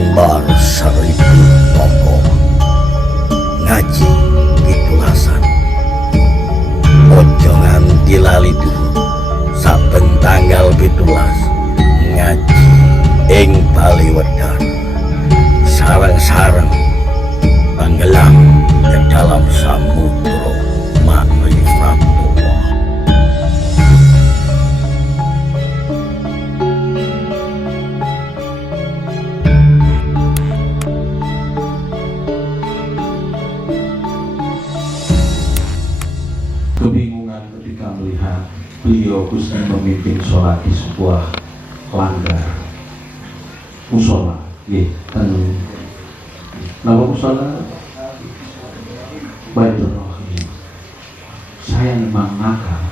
mimbar 1000 tokoh ngaji pitulasan. Ojo nganti lali dulu saben tanggal 17 ngaji ing Baliwedan. Sareng-sareng tenggelam ke dalam samudra ma'rifatullah. Kebingungan ketika melihat beliau Gus memimpin sholat di sebuah langgar musola, nama musola Baitur Rahim. Saya memang nakal,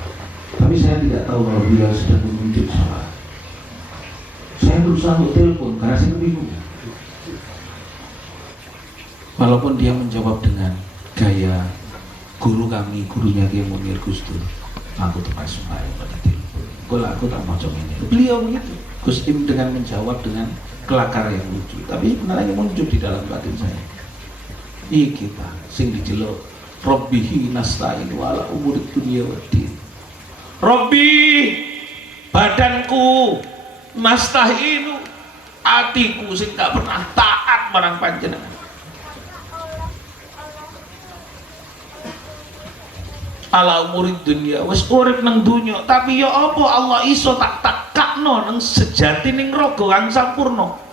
tapi saya tidak tahu kalau beliau sedang memimpin sholat. Saya berusaha untuk telepon karena saya bingung. Walaupun dia menjawab dengan gaya guru kami, gurunya dia Munir Gus Dur, aku terpaksa pada telepon. Aku tak mau coba ini. Beliau begitu. Gus Im dengan menjawab dengan kelakar yang lucu, tapi sebenarnya muncul di dalam batin saya. Iki Pak, sing dijeluk Robbihi nasta'in wala umurid dunia waddin. Robbi, badanku nasta'inu, hatiku sing gak pernah taat marang panjenengan. Ala umurid dunia, wis urip nang dunya, tapi ya apa Allah iso tak takakno nang sejati ning raga kang sampurna.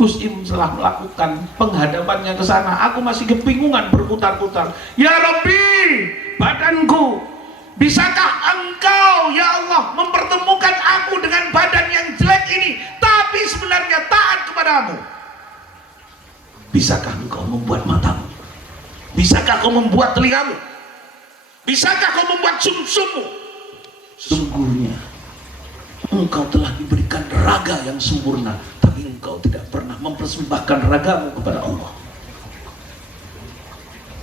Gus Im telah melakukan penghadapannya ke sana. Aku masih kebingungan berputar-putar. Ya Rabbi, badanku, bisakah Engkau ya Allah mempertemukan aku dengan badan yang jelek ini, tapi sebenarnya taat kepadamu? Bisakah Engkau membuat matamu? Bisakah Kau membuat telingamu? Bisakah Kau membuat sumsummu? Sungguhnya Engkau telah diberikan raga yang sempurna, tapi Engkau tidak pernah mempersembahkan ragamu kepada Allah.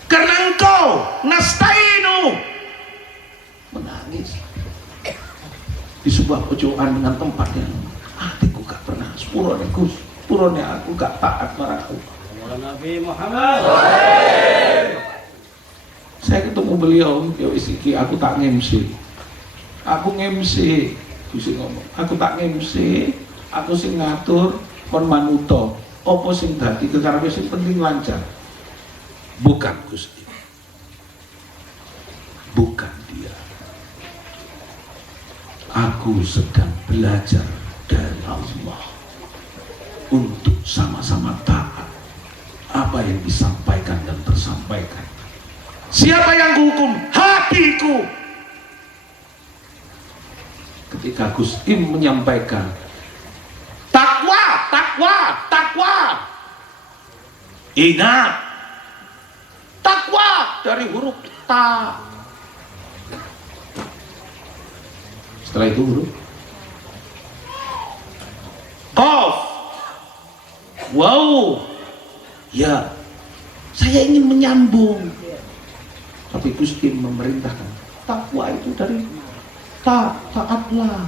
Karena Engkau nastainu, menangis di sebuah pojokan dengan tempat yang hatiku gak pernah sepurone Gus, sepurone aku gak taat marang Allah. Nabi Muhammad. Saya ketemu beliau, ya wis iki aku tak ngemsi. Aku ngemsi, Gus ngomong, aku tak ngemsi, aku sing ngatur kon manuto. Apa sing dadi kekarepe sing penting lancar. Bukan Gus. Bukan dia. Aku sedang belajar dari Allah untuk sama-sama taat apa yang disampaikan dan tersampaikan. Siapa yang kuhukum? Hatiku. Ketika Gus Im menyampaikan takwa, takwa, takwa, ingat, takwa dari huruf ta. Setelah itu huruf qaf, wow. Ya, saya ingin menyambung, tapi Gus Im memerintahkan takwa itu dari taatlah.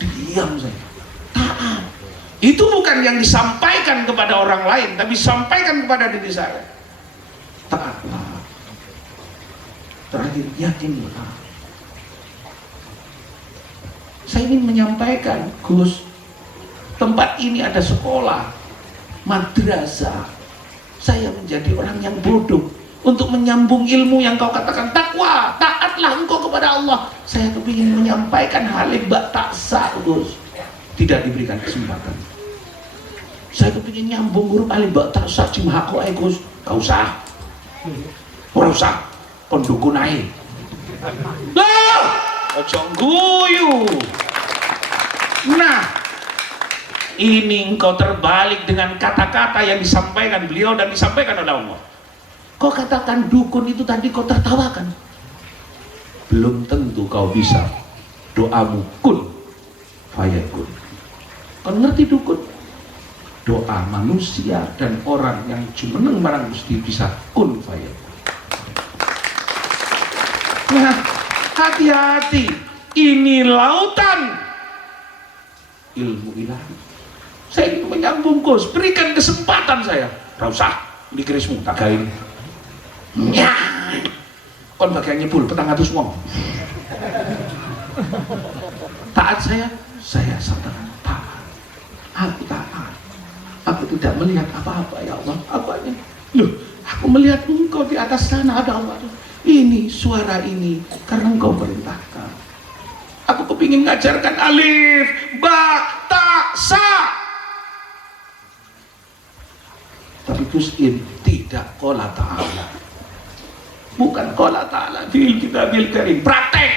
Diam saya. Taat. Itu bukan yang disampaikan kepada orang lain, tapi disampaikan kepada diri saya. Taatlah. Terakhir, yakinlah. Saya ingin menyampaikan, Gus, tempat ini ada sekolah, madrasah. Saya menjadi orang yang bodoh untuk menyambung ilmu yang kau katakan takwa, taatlah engkau kepada Allah. Saya kepingin menyampaikan hal yang tak sah, Gus, tidak diberikan kesempatan. Saya kepingin nyambung huruf alif ba tak sah cimhako Gus, gak usah, ora usah, pendukun ae. Lah, ojo guyu. Nah, ini engkau terbalik dengan kata-kata yang disampaikan beliau dan disampaikan oleh Allah. Kau katakan dukun itu tadi kau tertawakan. Belum tentu kau bisa. Doamu kun fayakun. Kau ngerti dukun? Doa manusia dan orang yang jumeneng marang Gusti bisa kun fayakun. Nah, hati-hati. Ini lautan ilmu ilahi. Saya ingin menyambung Gus, berikan kesempatan saya. Gak usah, di kerismu tak gain. Ya, kon bagian nyebul petang atus wong. Taat saya sadar taat. Aku taat. Aku tidak melihat apa-apa ya Allah. Apanya? Loh, aku melihat engkau di atas sana ada Allah. Ini suara ini karena engkau perintahkan. Aku kepingin ngajarkan alif, ba, ta, sa. Tapi Gus-in tidak qala ta'ala. Bukan qala ta'ala fil kitabil karim. Praktek.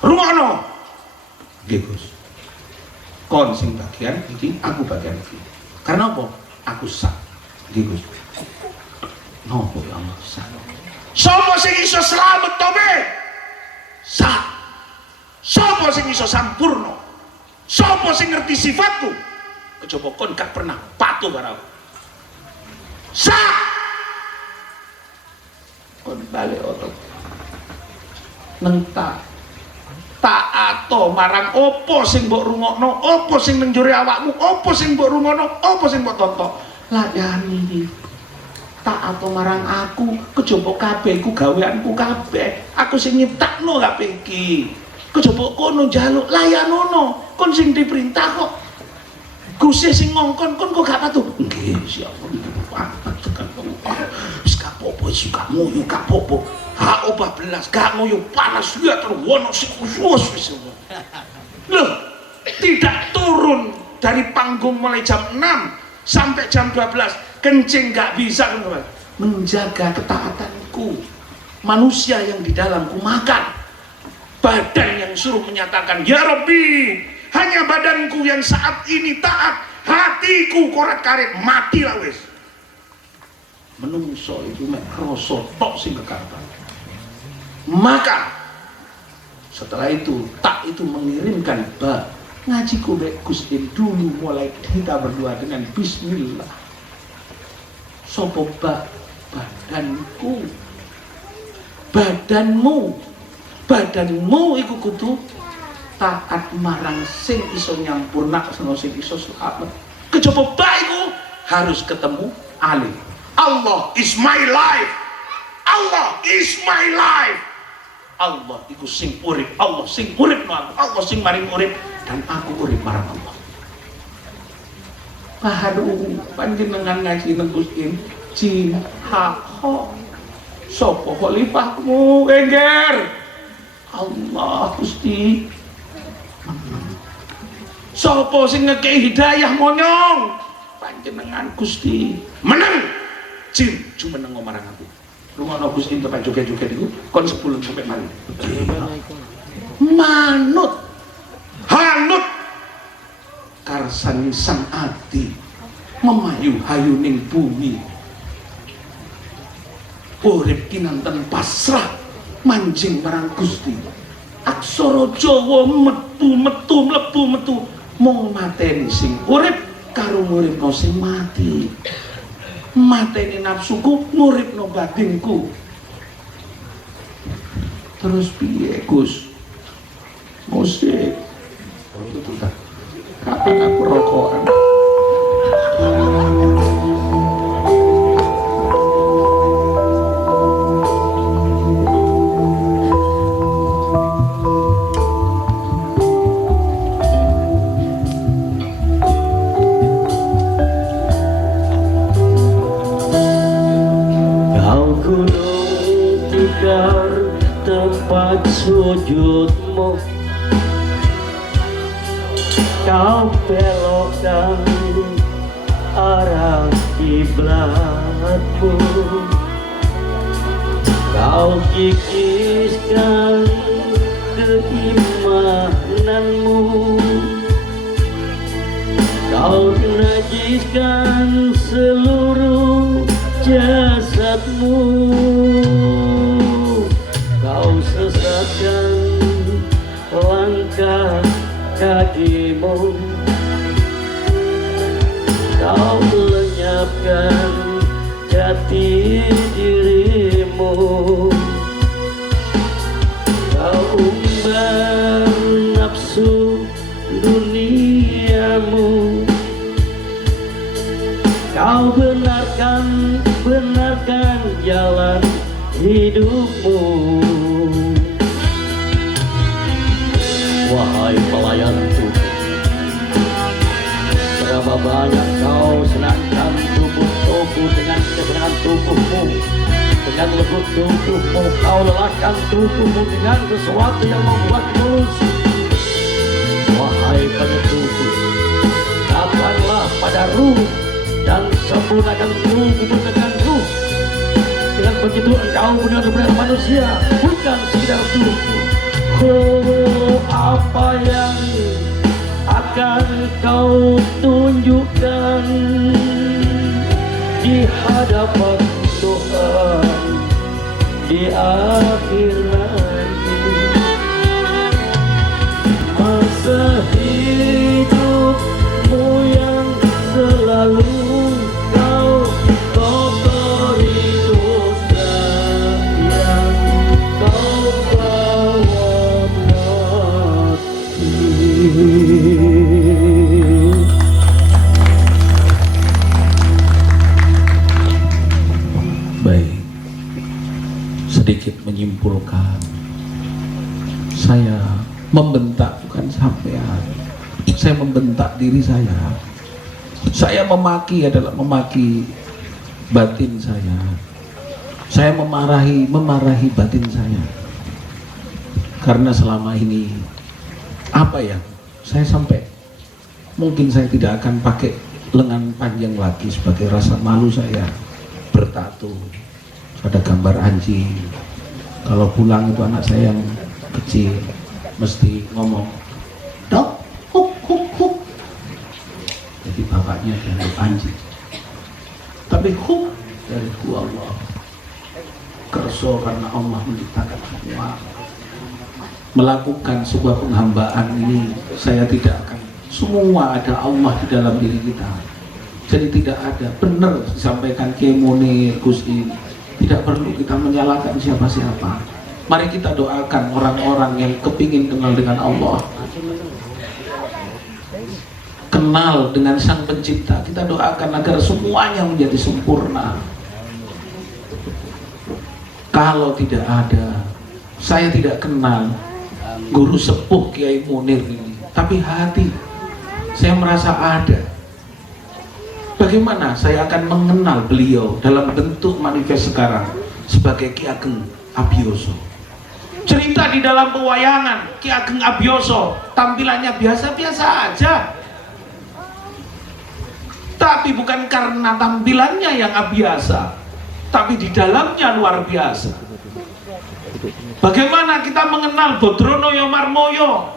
Rumono. Nggih Gus. Kon sing bagian iki, aku bagian iki. Karena apa? Aku sak. Nggih Gus. Nopo ya Allah sak. Sopo sing iso slamet to be? Sak. Sopo sing iso sampurno? Sopo sing ngerti sifatku? Kejaba kon gak pernah patuh karo aku. Sak. Kon balik otot. Neng taato marang opo sing mbok rungokno, opo sing ning njore awakmu, opo sing mbok rungokno, opo sing mbok tonton. Layani iki. Taato marang aku, kejaba kabeh iku gaweanku kabeh. Aku sing nyiptakno kabeh iki. Kejaba kono njaluk layanono, kon sing diperintah kok. Gusti sing ngongkon kon kok gak patuh. Nggih, siapa iki apa tekan Allah. Wis gak apa-apa, wis gak nguyu gak apa-apa. Hak 14 gak nguyu panas lihat terwono sing khusus wis. Loh, tidak turun dari panggung mulai jam 6 sampai jam 12. Kencing gak bisa menjaga ketaatanku. Manusia yang di dalamku makan, badan yang suruh menyatakan ya Rabbi, hanya badanku yang saat ini taat, hatiku korek karet mati lah wis. Menungso itu mek kroso tok sing kekarban. Maka setelah itu tak itu mengirimkan ba ngaji kubek Gus-in dulu mulai kita berdua dengan bismillah. Sopo ba badanku, badanmu iku kudu taat marang sing iso nyampurna sing iso selamat. Kejaba ba iku harus ketemu alif. Allah is my life. Allah is my life. Allah iku sing urip, Allah sing urip marang Allah sing maring urip dan aku urip marang Allah. Aduh, panjenengan ngaji nang Gus-in jin ha ho. Sopo khalifahmu engger? Allah Gusti. Sopo sing ngekei hidayah monyong? Panjenengan Gusti. Menang. Jin cuma nang marang aku. Lungono Gus-in tempat joget-joget iku kon 10 sampai mari. Manut. Hanut karsan sang ati memayu hayuning bumi. Urip kinanten pasrah manjing marang Gusti. Aksara Jawa metu mlebu mung mateni sing urip karo nguripno sing mati. Mateni nafsuku nguripno batinku. Terus piye Gus? Musik. Kapan aku rokokan? Kau gunung tikar tempat sujudmu, kau belokkan arah kiblatmu, kau kikiskan keimananmu, kau najiskan seluruh jasadmu, kau sesatkan langkah kakimu, kau lenyapkan jati dirimu, kau umbar nafsu duniamu. Kau benarkan jalan hidupmu. Wahai pelayan Tuhan, berapa banyak kau senangkan tubuh-tubuh dengan kesenangan tubuhmu, dengan lembut tubuhmu. Kau lelahkan tubuhmu dengan sesuatu yang membuat tulus. Wahai peneduhku, datanglah pada ruh dan sempurnakan tubuhmu dengan ruh. Dengan begitu engkau benar-benar manusia, bukan sekedar tubuhmu. Oh, apa yang akan kau tunjukkan di hadapan Tuhan di akhir nanti? Masa hidupmu yang selalu kau kotori dosa yang kau bawa mati. Baik, sedikit menyimpulkan, saya membentak bukan sampean, saya membentak diri saya. Saya memaki adalah memaki batin saya. Saya memarahi batin saya. Karena selama ini apa yang saya sampai, mungkin saya tidak akan pakai lengan panjang lagi sebagai rasa malu saya bertato pada gambar anjing. Kalau pulang itu anak saya yang kecil mesti ngomong, "Dok, huk huk huk." Jadi bapaknya dari anjing, tapi huk dari Allah. Kerso karena Allah menciptakan semua. Melakukan sebuah penghambaan ini, saya tidak akan, semua ada Allah di dalam diri kita. Jadi tidak ada, benar disampaikan Kiai Munir, Gus In, tidak perlu kita menyalahkan siapa-siapa. Mari kita doakan orang-orang yang kepingin kenal dengan Allah, kenal dengan Sang Pencipta. Kita doakan agar semuanya menjadi sempurna. Kalau tidak ada, saya tidak kenal guru sepuh Kiai Munir ini, tapi hati saya merasa ada. Bagaimana saya akan mengenal beliau dalam bentuk manifest sekarang sebagai Ki Ageng Abioso? Cerita di dalam pewayangan Ki Ageng Abioso tampilannya biasa-biasa aja, tapi bukan karena tampilannya yang abiasa, tapi di dalamnya luar biasa. Bagaimana kita mengenal Bodronoyo Marmoyo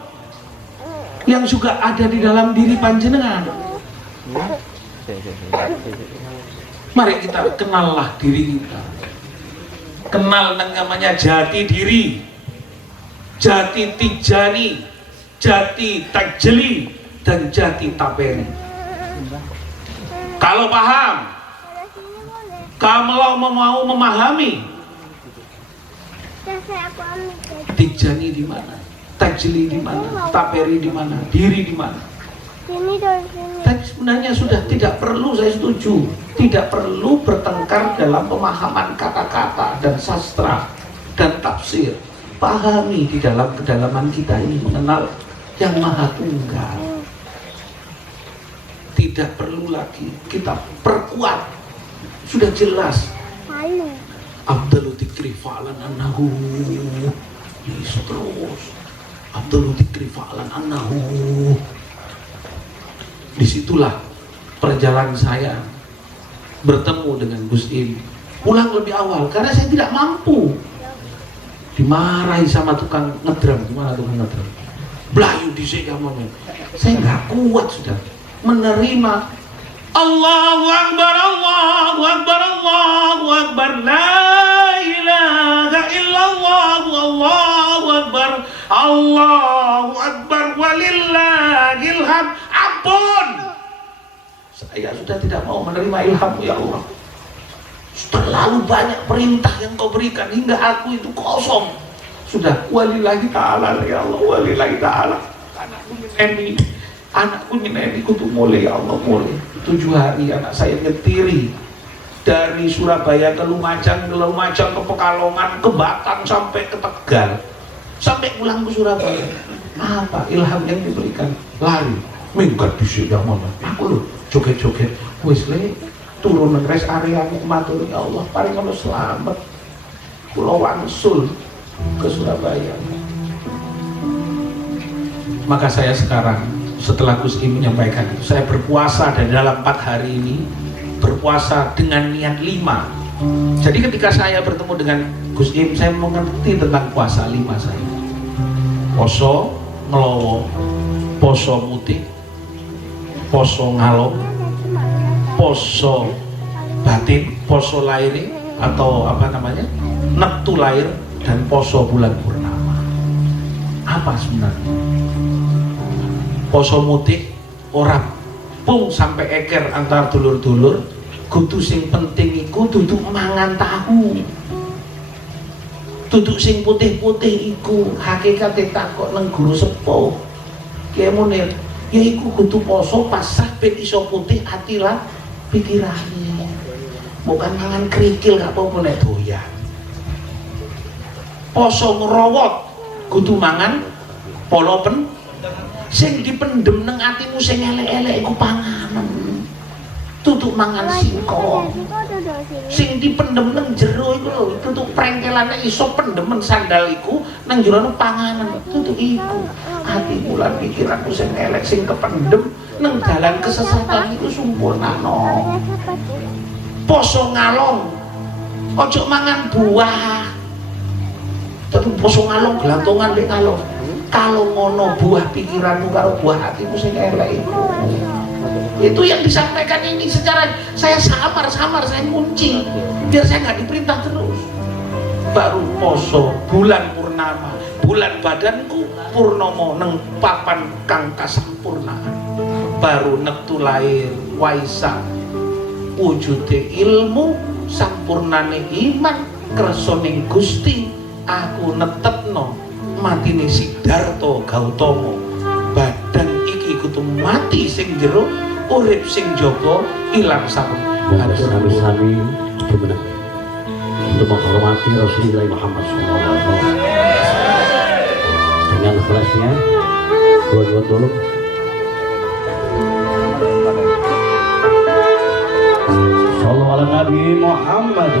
yang juga ada di dalam diri panjenengan? Mari kita kenallah diri kita. Kenal yang namanya jati diri, jati tijani, jati tajeli, dan jati taperi. Kalau paham, kalau mau memahami, tijani di mana, tajeli di mana, taperi di mana, diri di mana. Dan sebenarnya sudah tidak perlu, saya setuju, tidak perlu bertengkar dalam pemahaman kata-kata dan sastra dan tafsir. Pahami di dalam kedalaman kita ini mengenal yang Maha Tunggal. Tidak perlu lagi kita perkuat, sudah jelas. Abdul Dzikri fa'lan annahu, terus Abdul Dzikri fa'lan annahu. Disitulah perjalanan saya bertemu dengan Gus In. Pulang lebih awal karena saya tidak mampu. Dimarahi sama tukang ngedram. Gimana tukang ngedram? Belayu di kamunya. Saya nggak kuat sudah menerima. Allahu Akbar, Allahu Akbar, Allahu Akbar, la ilaha illallah, Allahu Akbar, Allahu Akbar, walillahil hamd. Ampun, saya sudah tidak mau menerima ilhammu ya Allah. Terlalu banyak perintah yang kau berikan hingga aku itu kosong. Sudah, walillahi ta'ala ya Allah, walillahi ta'ala. anakku nyeneni kudu mulai ya Allah, mulai 7 hari anak saya nyetiri dari Surabaya ke Lumajang ke Pekalongan, ke Batang sampai ke Tegal, sampai pulang ke Surabaya. Apa ilham yang diberikan? Lari minggat di sini mana aku loh joget-joget wis le turun nang rest area matur ya Allah paling ono selamat kula wangsul ke Surabaya. Maka saya sekarang setelah Gus Im menyampaikan itu, saya berpuasa dan dalam 4 hari ini berpuasa dengan niat 5. Jadi ketika saya bertemu dengan Gus Im, saya mengerti tentang puasa 5 saya. Poso ngelowo, poso mutik, poso ngalong, poso batin, poso lahir atau apa namanya, neptu lahir, dan poso bulan purnama. Apa sebenarnya? Poso mutik ora pung sampai eker antar dulur-dulur, kudu sing penting iku duduk mangan tahu. Duduk sing putih-putih iku hakikate takok nang guru sepuh Kiai Munir, ya iku kudu poso pasrah ben iso putih ati lan pikirane. Bukan mangan kerikil gak apa-apa nek doyan. Poso ngerawat kudu mangan polo pen sing dipendem nang atimu sing elek-elek iku panganan. Tutuk mangan singkong sing dipendem nang jero iku lho, tutuk prengkelane iso pendemen sandal iku nang jero panganan, tutuk iku. Atimu lan pikiranku sing elek sing kependem nang dalan kesesatan iku sumpurnano. Poso ngalong, ojo mangan buah. Tetep poso ngalong gelantungan mek ngalong. Kalau ngono buah pikiranmu karo buah hatimu sing elek itu yang disampaikan ini secara saya samar saya kunci biar saya nggak diperintah terus. Baru poso bulan purnama, bulan badanku purnomo neng papan kang kasempurnaan, baru neptu lahir Waisak wujude ilmu sampurnane iman kersoning Gusti aku netepno matine Siddhartha Gautama. Badan iki kudu mati sing jero, urip sing jaga ilang saben. Sami-sami benar untuk menghormati Rasulullah Muhammad SAW dengan ikhlasnya. Buat dulu. Sallallahu ala Nabi Muhammad.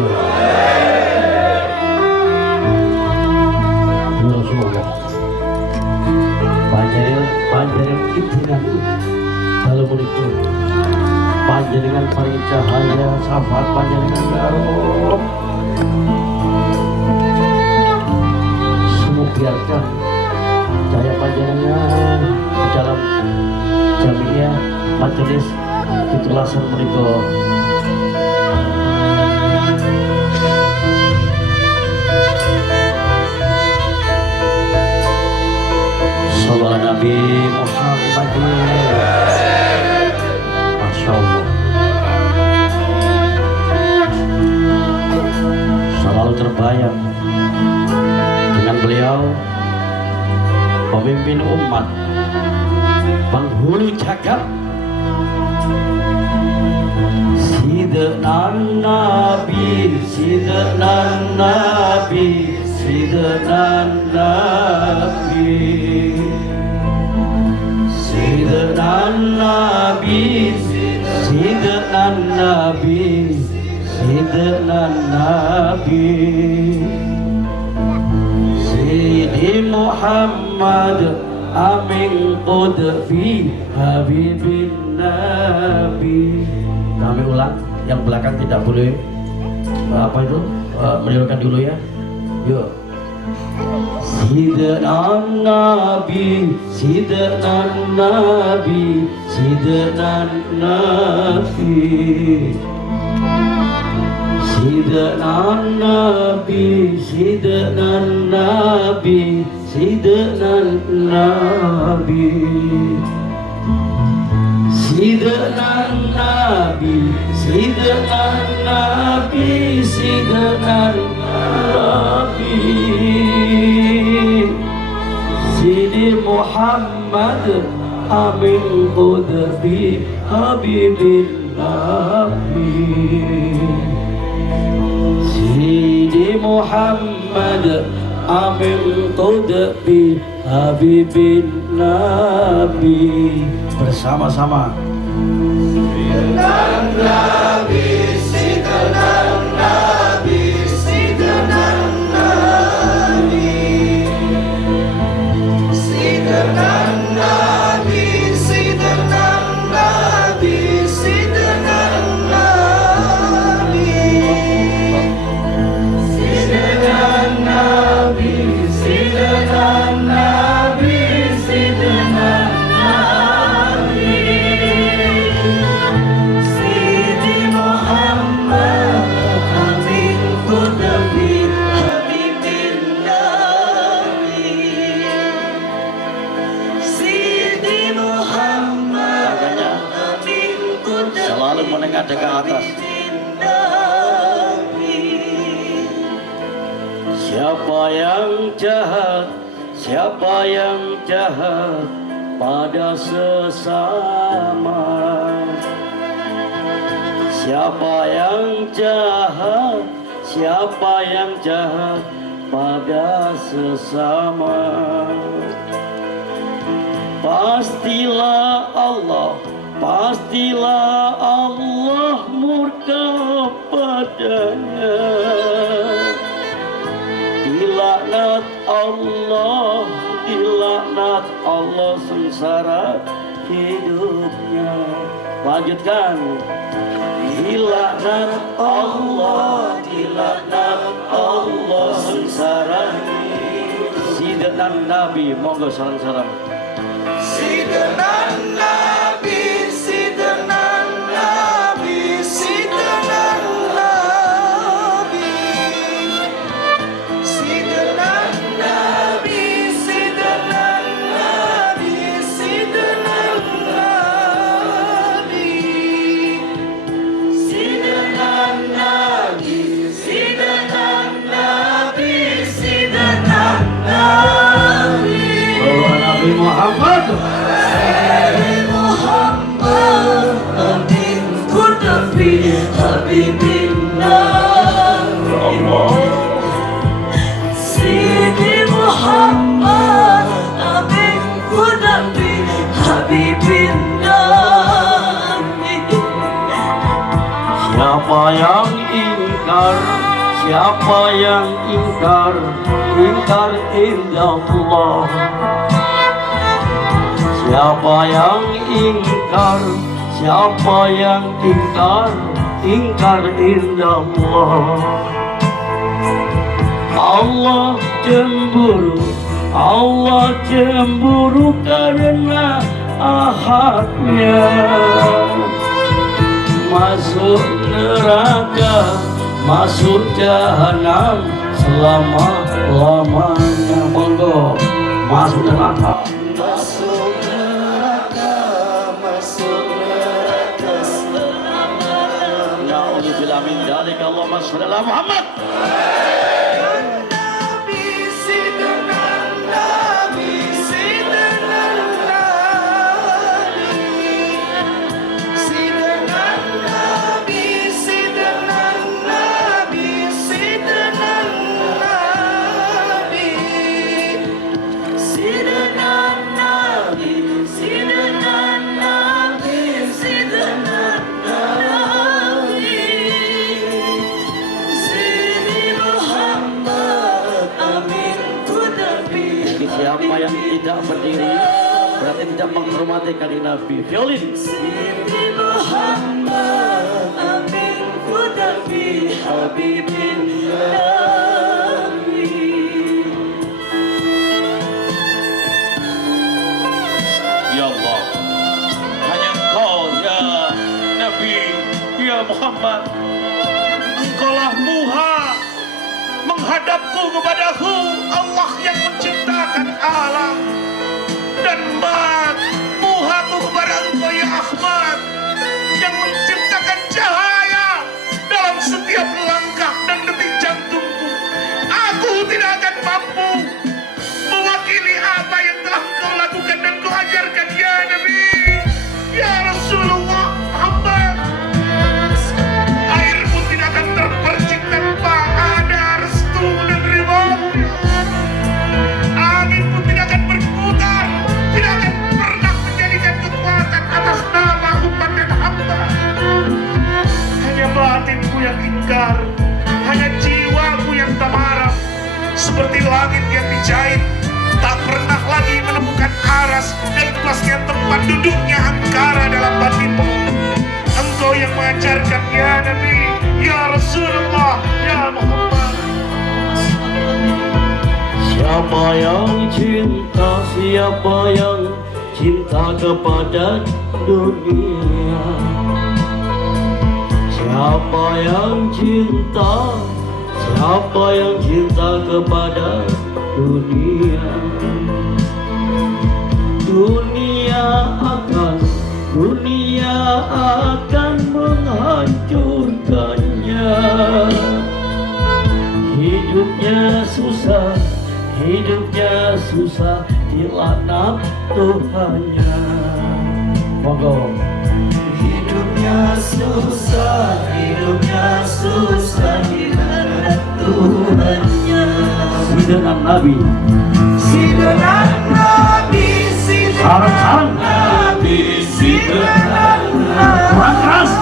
Rasulullah panjenengan ibtinan dalam itu panjenengan paling cahaya syafaat panjenengan ya Allah. Semua biarkan cahaya panjenengan di dalam jamiah majelis ketulasan mereka. Sallallahu Nabi Muhammad. Masya Allah. Selalu terbayang dengan beliau pemimpin umat, penghulu jagat, Sidna Nabi, Sidna Nabi, Sidna Nabi, Sidna Nabi, Sidna Nabi, Sidna Nabi, Sidi Muhammad Amin Qudfi Habibin Nabi. Kami ulang, yang belakang tidak boleh apa itu mendengarkan dulu ya. Yuk. Sidna Nabi, Sidna Nabi, Sidna Nabi, Sidna Nabi, Sidna Nabi, Sidna Nabi, Sidna Nabi, Sidna Nabi, Sidna Nabi, Sidi Muhammad Muhammad amin qudbi habibil nabi. Sidi Muhammad amin qudbi habibil nabi. Bersama-sama. Selalu menengah ke atas. Siapa yang jahat, siapa yang jahat pada sesama. Siapa yang jahat, siapa yang jahat pada sesama. Pastilah Allah, pastilah Allah murka padanya. Dilaknat Allah, dilaknat Allah sengsara hidupnya. Lanjutkan. Dilaknat Allah, dilaknat Allah sengsara hidupnya. Sidana Nabi, monggo salam-salam. Sidana Nabi, Sidana Nabi, Sidana Nabi, Sidana Nabi, Sidana Nabi, Sidana Nabi, Sidana Nabi, Sidana Nabi, Sidana Nabi. Bawa Nabi Muhammad. Muhammad amin qudbi habibillah. Sidi Muhammad amin qudbi habibillah. Siapa yang ingkar, siapa yang ingkar, ingkar illallah. Siapa yang ingkar, siapa yang ingkar, ingkar illallah. Allah cemburu, Allah cemburu karena ahadnya. Masuk neraka, masuk jahanam selama-lamanya. Monggo masuk neraka. Masuk neraka, masuk neraka selama-lamanya. Na'udzubillah min dzalik. Allahumma shalli ala Muhammad. Siapa yang tidak berdiri berarti tidak menghormati kali Nabi. Violin. Sidi Muhammad amin qudbi habibillah. Ya Allah, hanya Engkau ya Nabi, ya Muhammad. Engkaulah Muha menghadapku kepadaku, Allah yang menciptakan alam, dan Muhaku kepada Engkau ya Ahmad yang menciptakan cahaya dalam setiap langkah dan detik jantungku. Aku tidak akan mampu mewakili apa yang telah Engkau lakukan, dan Engkau hanya dijahit, tak pernah lagi menemukan aras dan kepastian tempat duduknya angkara dalam batinmu. Engkau yang mengajarkan ya Nabi, ya Rasulullah, ya Muhammad. Siapa yang cinta, siapa yang cinta kepada dunia? Siapa yang cinta, siapa yang cinta kepada dunia? Dunia akan menghancurkannya. Hidupnya susah dilaknat Tuhannya. Monggo. Hidupnya susah dilaknat Tuhannya. Sidenan Nabi. Sarang-sarang. Kurang keras.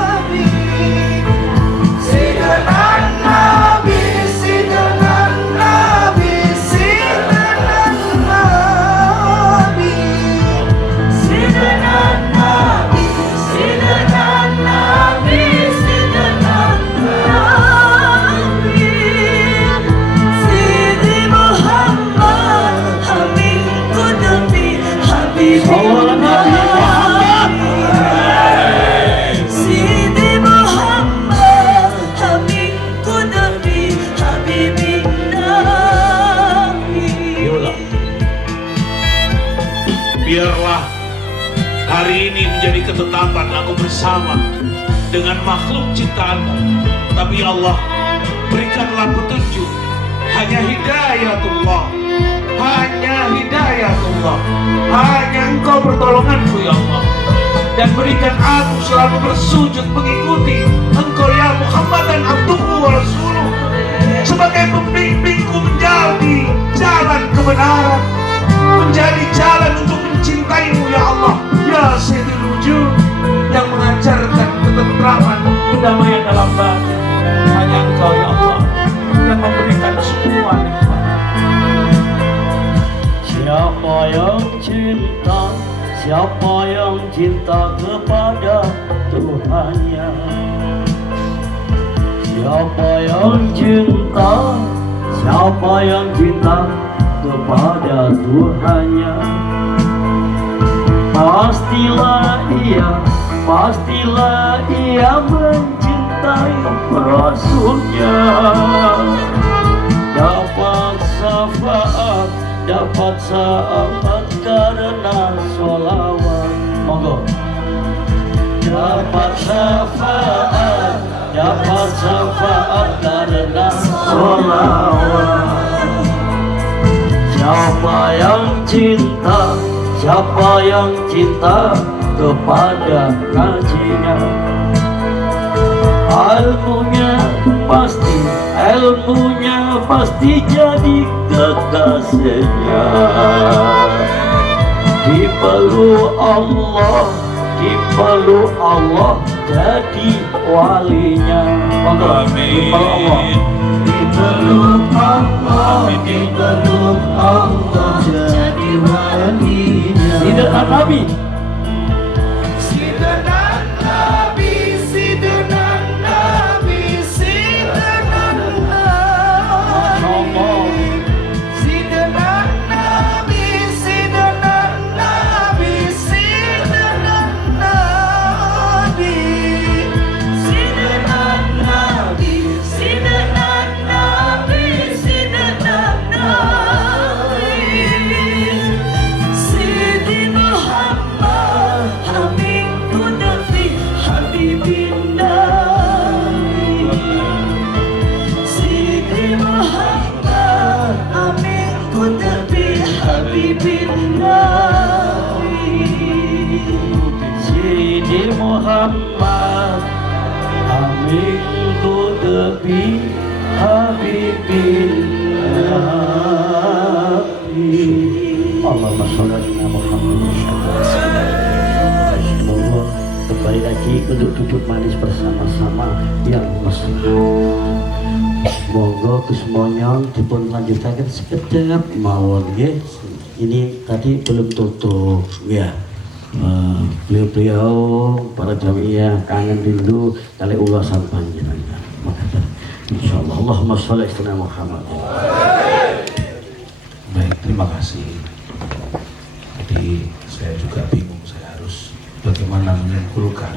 Biarlah hari ini menjadi ketetapan aku bersama dengan makhluk ciptaanmu. Tapi ya Allah, berikanlah petunjuk. Hanya hidayatullah, hanya hidayatullah, hanya Engkau pertolonganku ya Allah. Dan berikan aku selalu bersujud mengikuti Engkau ya Muhammad dan abduhu wa rasuluh sebagai pembimbingku menjadi jalan kebenaran, menjadi jalan untuk mencintaimu ya Allah, ya Sayyidul Wujud, yang mengajarkan ketentraman, kedamaian dalam batin. Hanya Engkau ya Allah yang memberikan semua nikmat. Siapa yang cinta kepada Tuhannya? Siapa yang cinta kepada Tuhannya? Pastilah ia mencintai Rasulnya. Dapat syafaat karena sholawat. Monggo. Dapat syafaat karena sholawat. Siapa yang cinta kepada ngajinya? Ilmunya pasti jadi kekasihnya. Dipeluk Allah jadi walinya. Dipeluk Allah jadi walinya. Sidenan Nabi. Sidi Muhammad amin ku tepi Habibin Nabi. Allahumma sholli ala Muhammad. Semoga kembali lagi rezeki untuk duduk manis bersama-sama yang mesra. Monggo Gus Monyong dipun lanjutkan sekedar mawon nggih. Ini tadi belum tutup ya. Beliau-beliau para jamiah kangen rindu kali ulasan panjenengan. Maka insyaallah Allahumma sholli ala Muhammad. Baik, terima kasih. Jadi saya juga bingung, saya harus bagaimana menyimpulkan.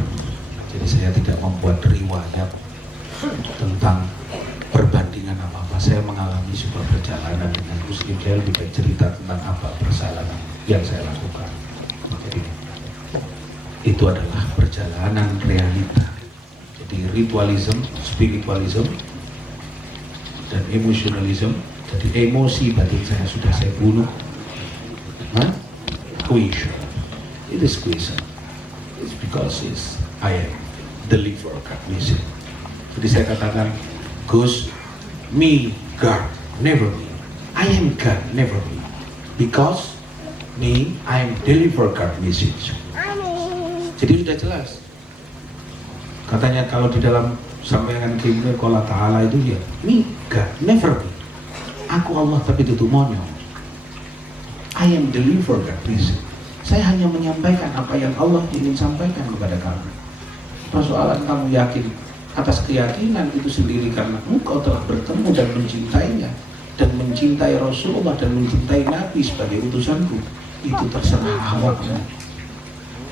Jadi saya tidak membuat riwayat tentang perbandingan apa-apa. Saya mengalami sebuah perjalanan dengan Muslim. Saya lebih baik cerita tentang apa perjalanan yang saya lakukan. Jadi itu adalah perjalanan realita. Jadi ritualism, spiritualism, dan emotionalism. Jadi emosi batin saya sudah saya bunuh. Question. It is question. It's because I am deliver God mission. Jadi saya katakan, Gus, me, God, never me. I am God, never me. Because me, I am deliver God message. Jadi sudah jelas. Katanya kalau di dalam sampaian Qibla Qala Ta'ala itu ya, me, God, never me. Aku Allah tapi itu monyong. I am deliver God message. Saya hanya menyampaikan apa yang Allah ingin sampaikan kepada kamu. Persoalan kamu yakin atas keyakinan itu sendiri karena engkau telah bertemu dan mencintainya dan mencintai Rasulullah dan mencintai Nabi sebagai utusanku, itu terserah awakmu.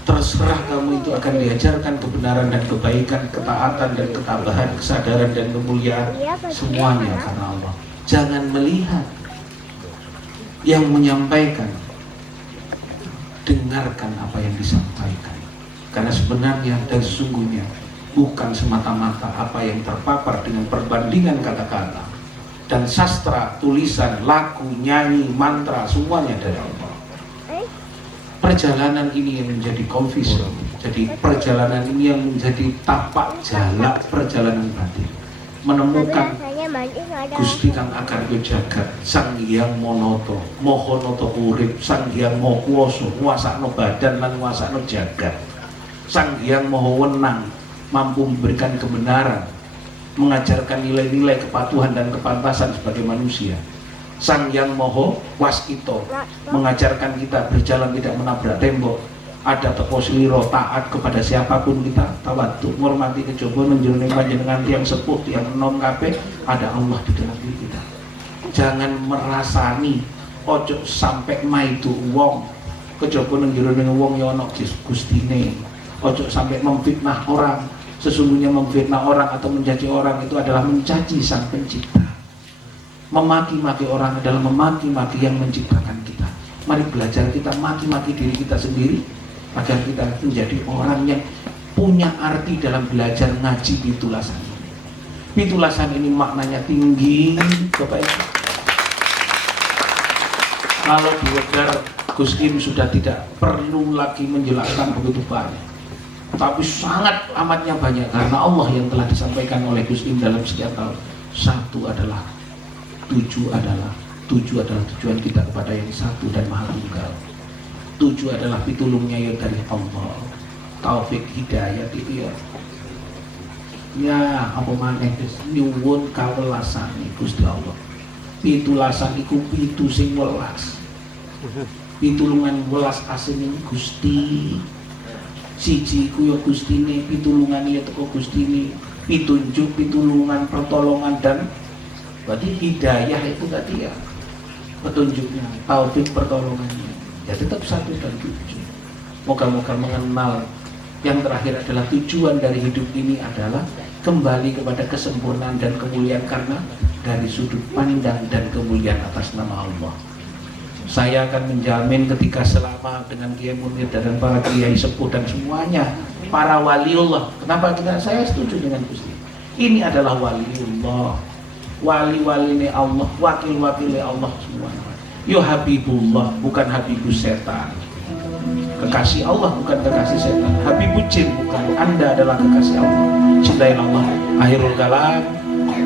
Terserah kamu itu akan diajarkan kebenaran dan kebaikan, ketaatan dan ketabahan, kesadaran dan kemuliaan, semuanya karena Allah. Jangan melihat yang menyampaikan, dengarkan apa yang disampaikan, karena sebenarnya dan sesungguhnya bukan semata-mata apa yang terpapar dengan perbandingan kata-kata dan sastra, tulisan, lagu, nyanyi, mantra, semuanya dari Allah. Perjalanan ini yang menjadi confession, jadi perjalanan ini yang menjadi tapak jalak perjalanan batin, menemukan Gusti Kang Akaryo Jagat, Sang Hyang Monoto, Mohonoto Urip, Sang Hyang Maha Kuwasa, nguasakno badan lan nguasakno jagat. Sang Hyang Maha Wenang, mampu memberikan kebenaran, mengajarkan nilai-nilai kepatuhan dan kepantasan sebagai manusia. Sang Hyang Maha Waskito, mengajarkan kita berjalan tidak menabrak tembok, ada teko sliro, taat kepada siapapun kita, tawadhu, menghormati kejaba menjroning panjenengan tiang sepuh, tiang enom kabeh, ada Allah di dalam diri kita. Jangan merasani, ojo sampai maidu wong, kejaba menjroning wong ya ana gustine. Ojo sampai memfitnah orang. Sesungguhnya memfitnah orang atau mencaci orang itu adalah mencaci Sang Pencipta. Memaki-maki orang adalah memaki-maki yang menciptakan kita. Mari belajar kita maki-maki diri kita sendiri agar kita menjadi orang yang punya arti dalam belajar ngaji pitulasan. Pitulasan ini maknanya tinggi, Bapak Ibu. Kalau di Wedar Gus Kim sudah tidak perlu lagi menjelaskan begitu banyak, tapi sangat amatnya banyak karena Allah yang telah disampaikan oleh Gus Kim dalam sekian tahun. Tujuh adalah tujuan kita kepada yang satu dan maha tunggal. 7 adalah pitulungnya ya dari Allah, taufik hidayah itu ya. Ya apa maneh nyuwun kawelasane Gusti Allah. Pitulasan iku pitu sing welas. Pitulungan welas asline Gusti. Siji iku ya Gustine, pitulungan ya teko Gustine, pitunjuk, pitulungan, pertolongan dan berarti hidayah itu tadi ya. Petunjuknya, taufik pertolongannya. Ya tetap 1 dan 7. Moga-moga mengenal yang terakhir adalah tujuan dari hidup ini adalah kembali kepada kesempurnaan dan kemuliaan karena dari sudut pandang dan kemuliaan atas nama Allah. Saya akan menjamin ketika selama dengan Kiai Munir dan para kiai sepuh dan semuanya para waliullah. Kenapa saya setuju dengan Gusti? Ini adalah waliullah, wali-waline Allah, wakil-wakile Allah semuanya. Yo Habibullah, bukan Habibus setan. Kekasih Allah bukan kekasih setan. Habibul jin bukan. Anda adalah kekasih Allah. Cintai Allah. Akhirul kalam.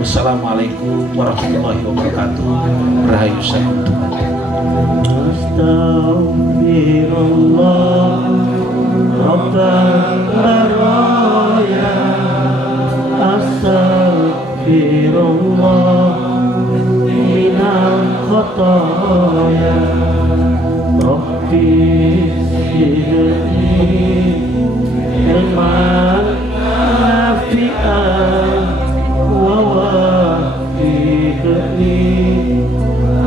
Wassalamualaikum warahmatullahi wabarakatuh. Rahayu salam. Astaghfirullah Rabbana خطايا ربي زدني علما نافعا ووفقني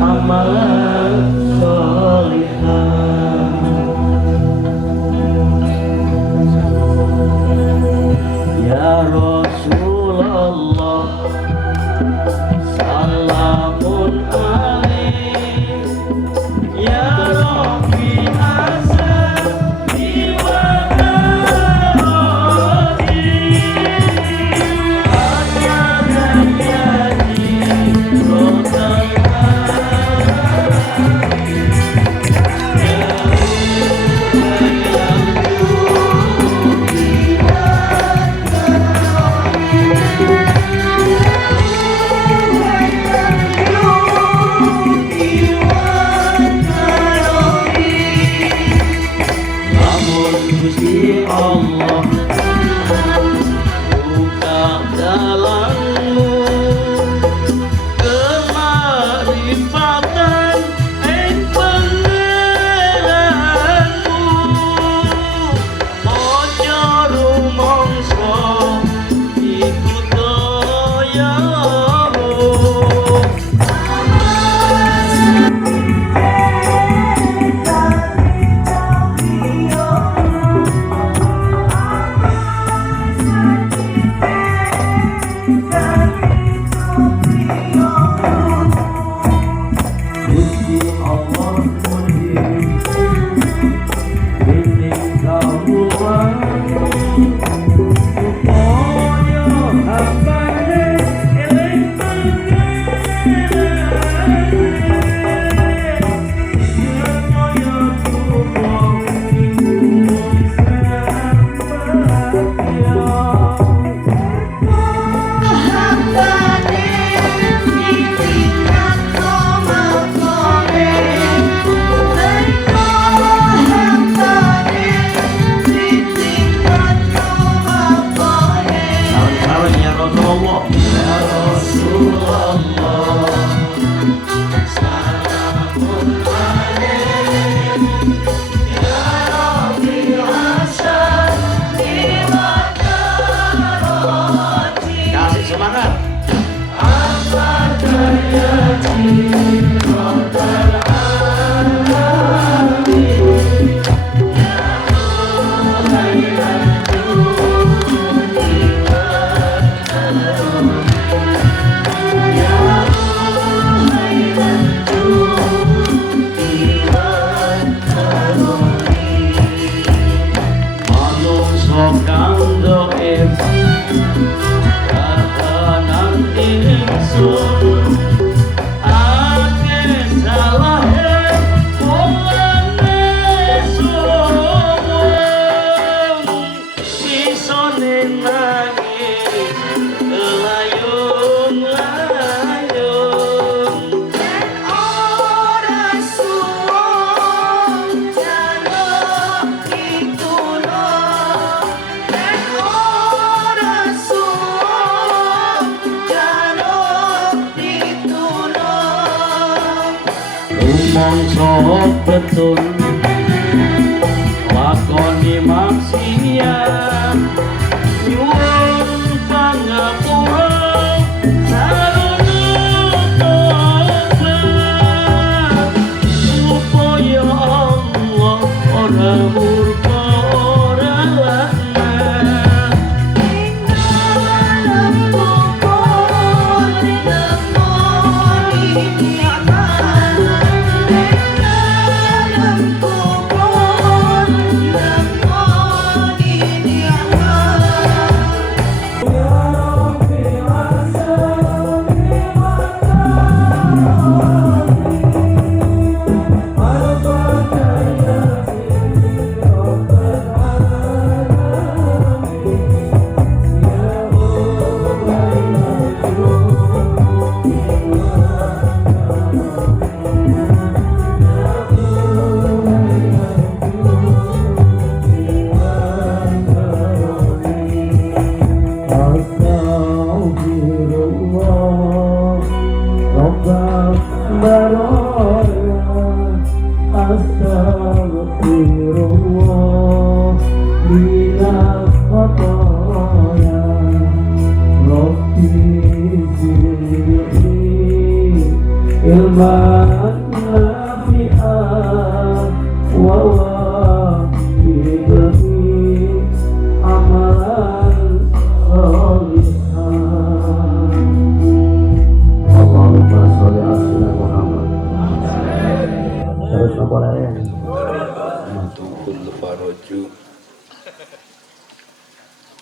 عملا صالحا. Ya Rasulullah, salamun alaik. Ya Rabbi asali wa barati. Ajaran jadi rotan Gusti Allah buka dalammu kemarifatan pengenalanmu ojo rumangsa ikut doyamu. Kasih semangat. Manungsa kang doib kahanan ingsun akeh salahe wongane sombong isone nangis layung-layung dan ora suwung jaluk pitulung dan ora suwung jaluk pitulung. rumangsa betul lakoni maksiat nyuwun pangapura sarana tobat supaya Allah ora murka ora laknat. Ing dalem kubur nemoni nikmat, ing dalem kubur nemoni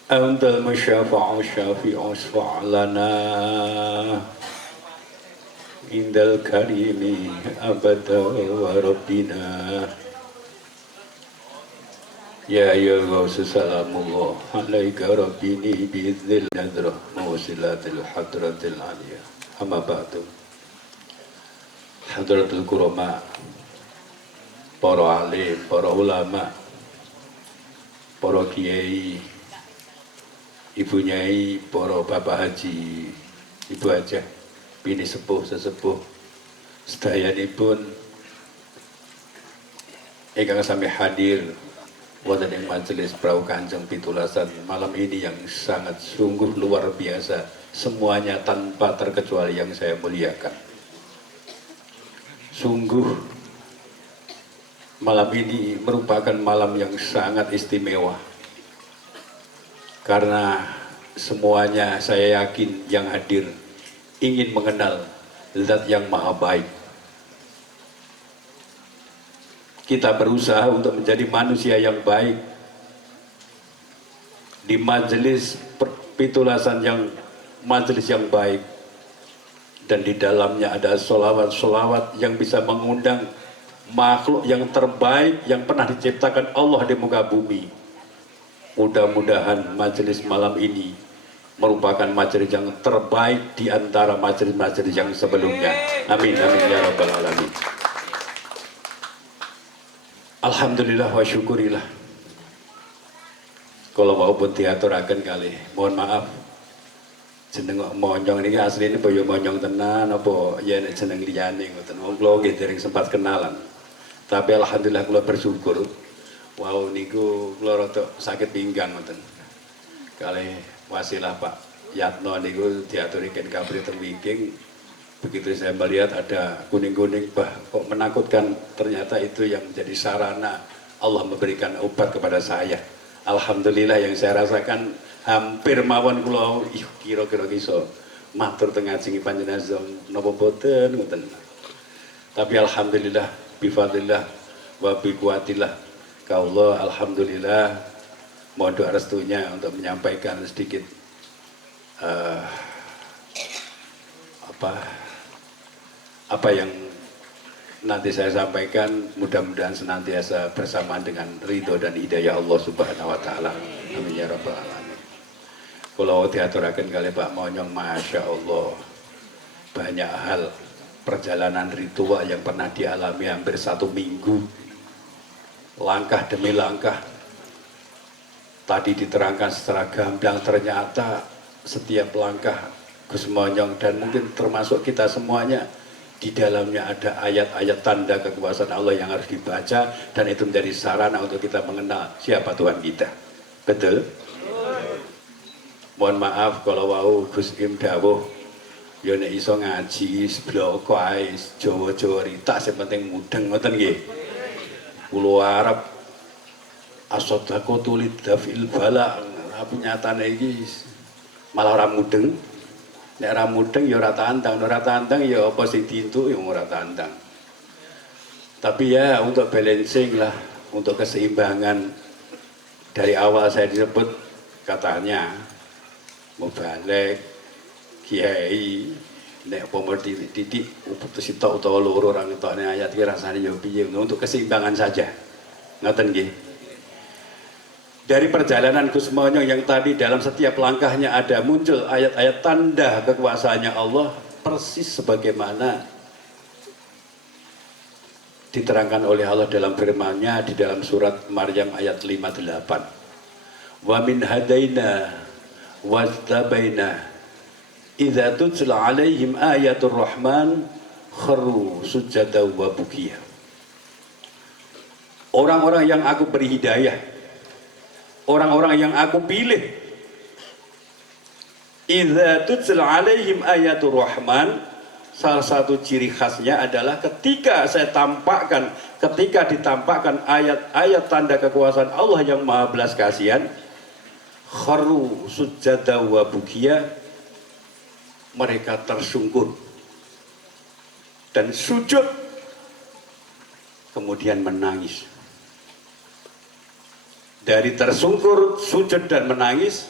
Antal musyafa'u syafi'u lana indal karimi abada wa rabbina. Ya Gausu salamullah alaika rabbini biiznil nadrah mawasilatil hadratil aliyah. Amma ba'du. Hadratul kurama, para alim, para ulama, para kiai, ibu nyai, para bapak haji, ibu hajah, bini sepuh, sesepuh, sedayanipun ingkang sami hadir wonten ing majelis Prau Kanjeng Pitulasan malam ini yang sangat sungguh luar biasa, semuanya tanpa terkecuali yang saya muliakan. Sungguh malam ini merupakan malam yang sangat istimewa karena semuanya saya yakin yang hadir ingin mengenal Zat yang Maha Baik. Kita berusaha untuk menjadi manusia yang baik di majelis pitulasan yang majelis yang baik, dan di dalamnya ada solawat-solawat yang bisa mengundang makhluk yang terbaik yang pernah diciptakan Allah di muka bumi. Mudah-mudahan majelis malam ini merupakan majelis yang terbaik di antara majelis-majelis yang sebelumnya. Amin amin ya rabbal alamin. Alhamdulillah wa syukurillah. Kalau mau pun diaturaken kali, mohon maaf. Jeneng monyong ini aslinya apa ya monyong tenan apa ya jeneng liyane ngoten. Wong kula nggih dereng sempat kenalan. Tapi alhamdulillah kula bersyukur. Wow niku kula rada sakit pinggang ngoten. Kali wasilah Pak Yatno niku diaturiken kabeh teng wingking. Begitu saya melihat ada kuning-kuning, kok menakutkan, ternyata itu yang menjadi sarana Allah memberikan obat kepada saya. Alhamdulillah yang saya rasakan hampir mawon kula kira-kira iso matur teng ngajeng panjenengan napa boten ngoten. Tapi alhamdulillah bifadillah wa biquatillah kaula alhamdulillah mohon doa restunya untuk menyampaikan sedikit apa yang nanti saya sampaikan, mudah-mudahan senantiasa bersamaan dengan ridho dan hidayah Allah Subhanahu wa taala. Amin ya rabbal alamin. Kalau diaturaken kali Pak Monyong, masya Allah, banyak hal perjalanan ritual yang pernah dialami hampir 1 minggu, langkah demi langkah. Tadi diterangkan secara gamblang, ternyata setiap langkah Gus Monyong dan mungkin termasuk kita semuanya, di dalamnya ada ayat-ayat tanda kekuasaan Allah yang harus dibaca, dan itu menjadi sarana untuk kita mengenal siapa Tuhan kita. Betul? Mohon maaf kalau wau Gus Im dawuh ya nek iso ngaji sebloko ae Jawa-Jawa ritak sing penting mudeng ngoten nggih. Kula arep as-sadaqatu lidafil bala, tapi nyatane iki malah ora mudeng. Nek ora mudeng ya ora tantang, ya apa sing diintuk ya ora tantang. Tapi ya untuk balancing lah, untuk keseimbangan. Dari awal saya disebut katanya mubalek, kiai, nek pomor titik putus sitok utawa loro ora ngetokne ayat iki rasane ya piye, untuk keseimbangan saja. Ngoten nggih. Dari perjalanan Gus Monyong yang tadi dalam setiap langkahnya ada muncul ayat-ayat tanda kekuasaannya Allah, persis sebagaimana diterangkan oleh Allah dalam firman-Nya di dalam surat Maryam ayat 58. Wa min hadaina wastabaina idza tutla alaihim ayatul rahman kharru sujada wa bukiya. Orang-orang yang aku beri hidayah, orang-orang yang aku pilih, idza tutla alaihim ayatul rahman, salah satu ciri khasnya adalah ketika ditampakkan ayat-ayat tanda kekuasaan Allah yang maha belas kasihan, kharru sujada wa bukiya, mereka tersungkur dan sujud kemudian menangis. dari tersungkur, sujud dan menangis,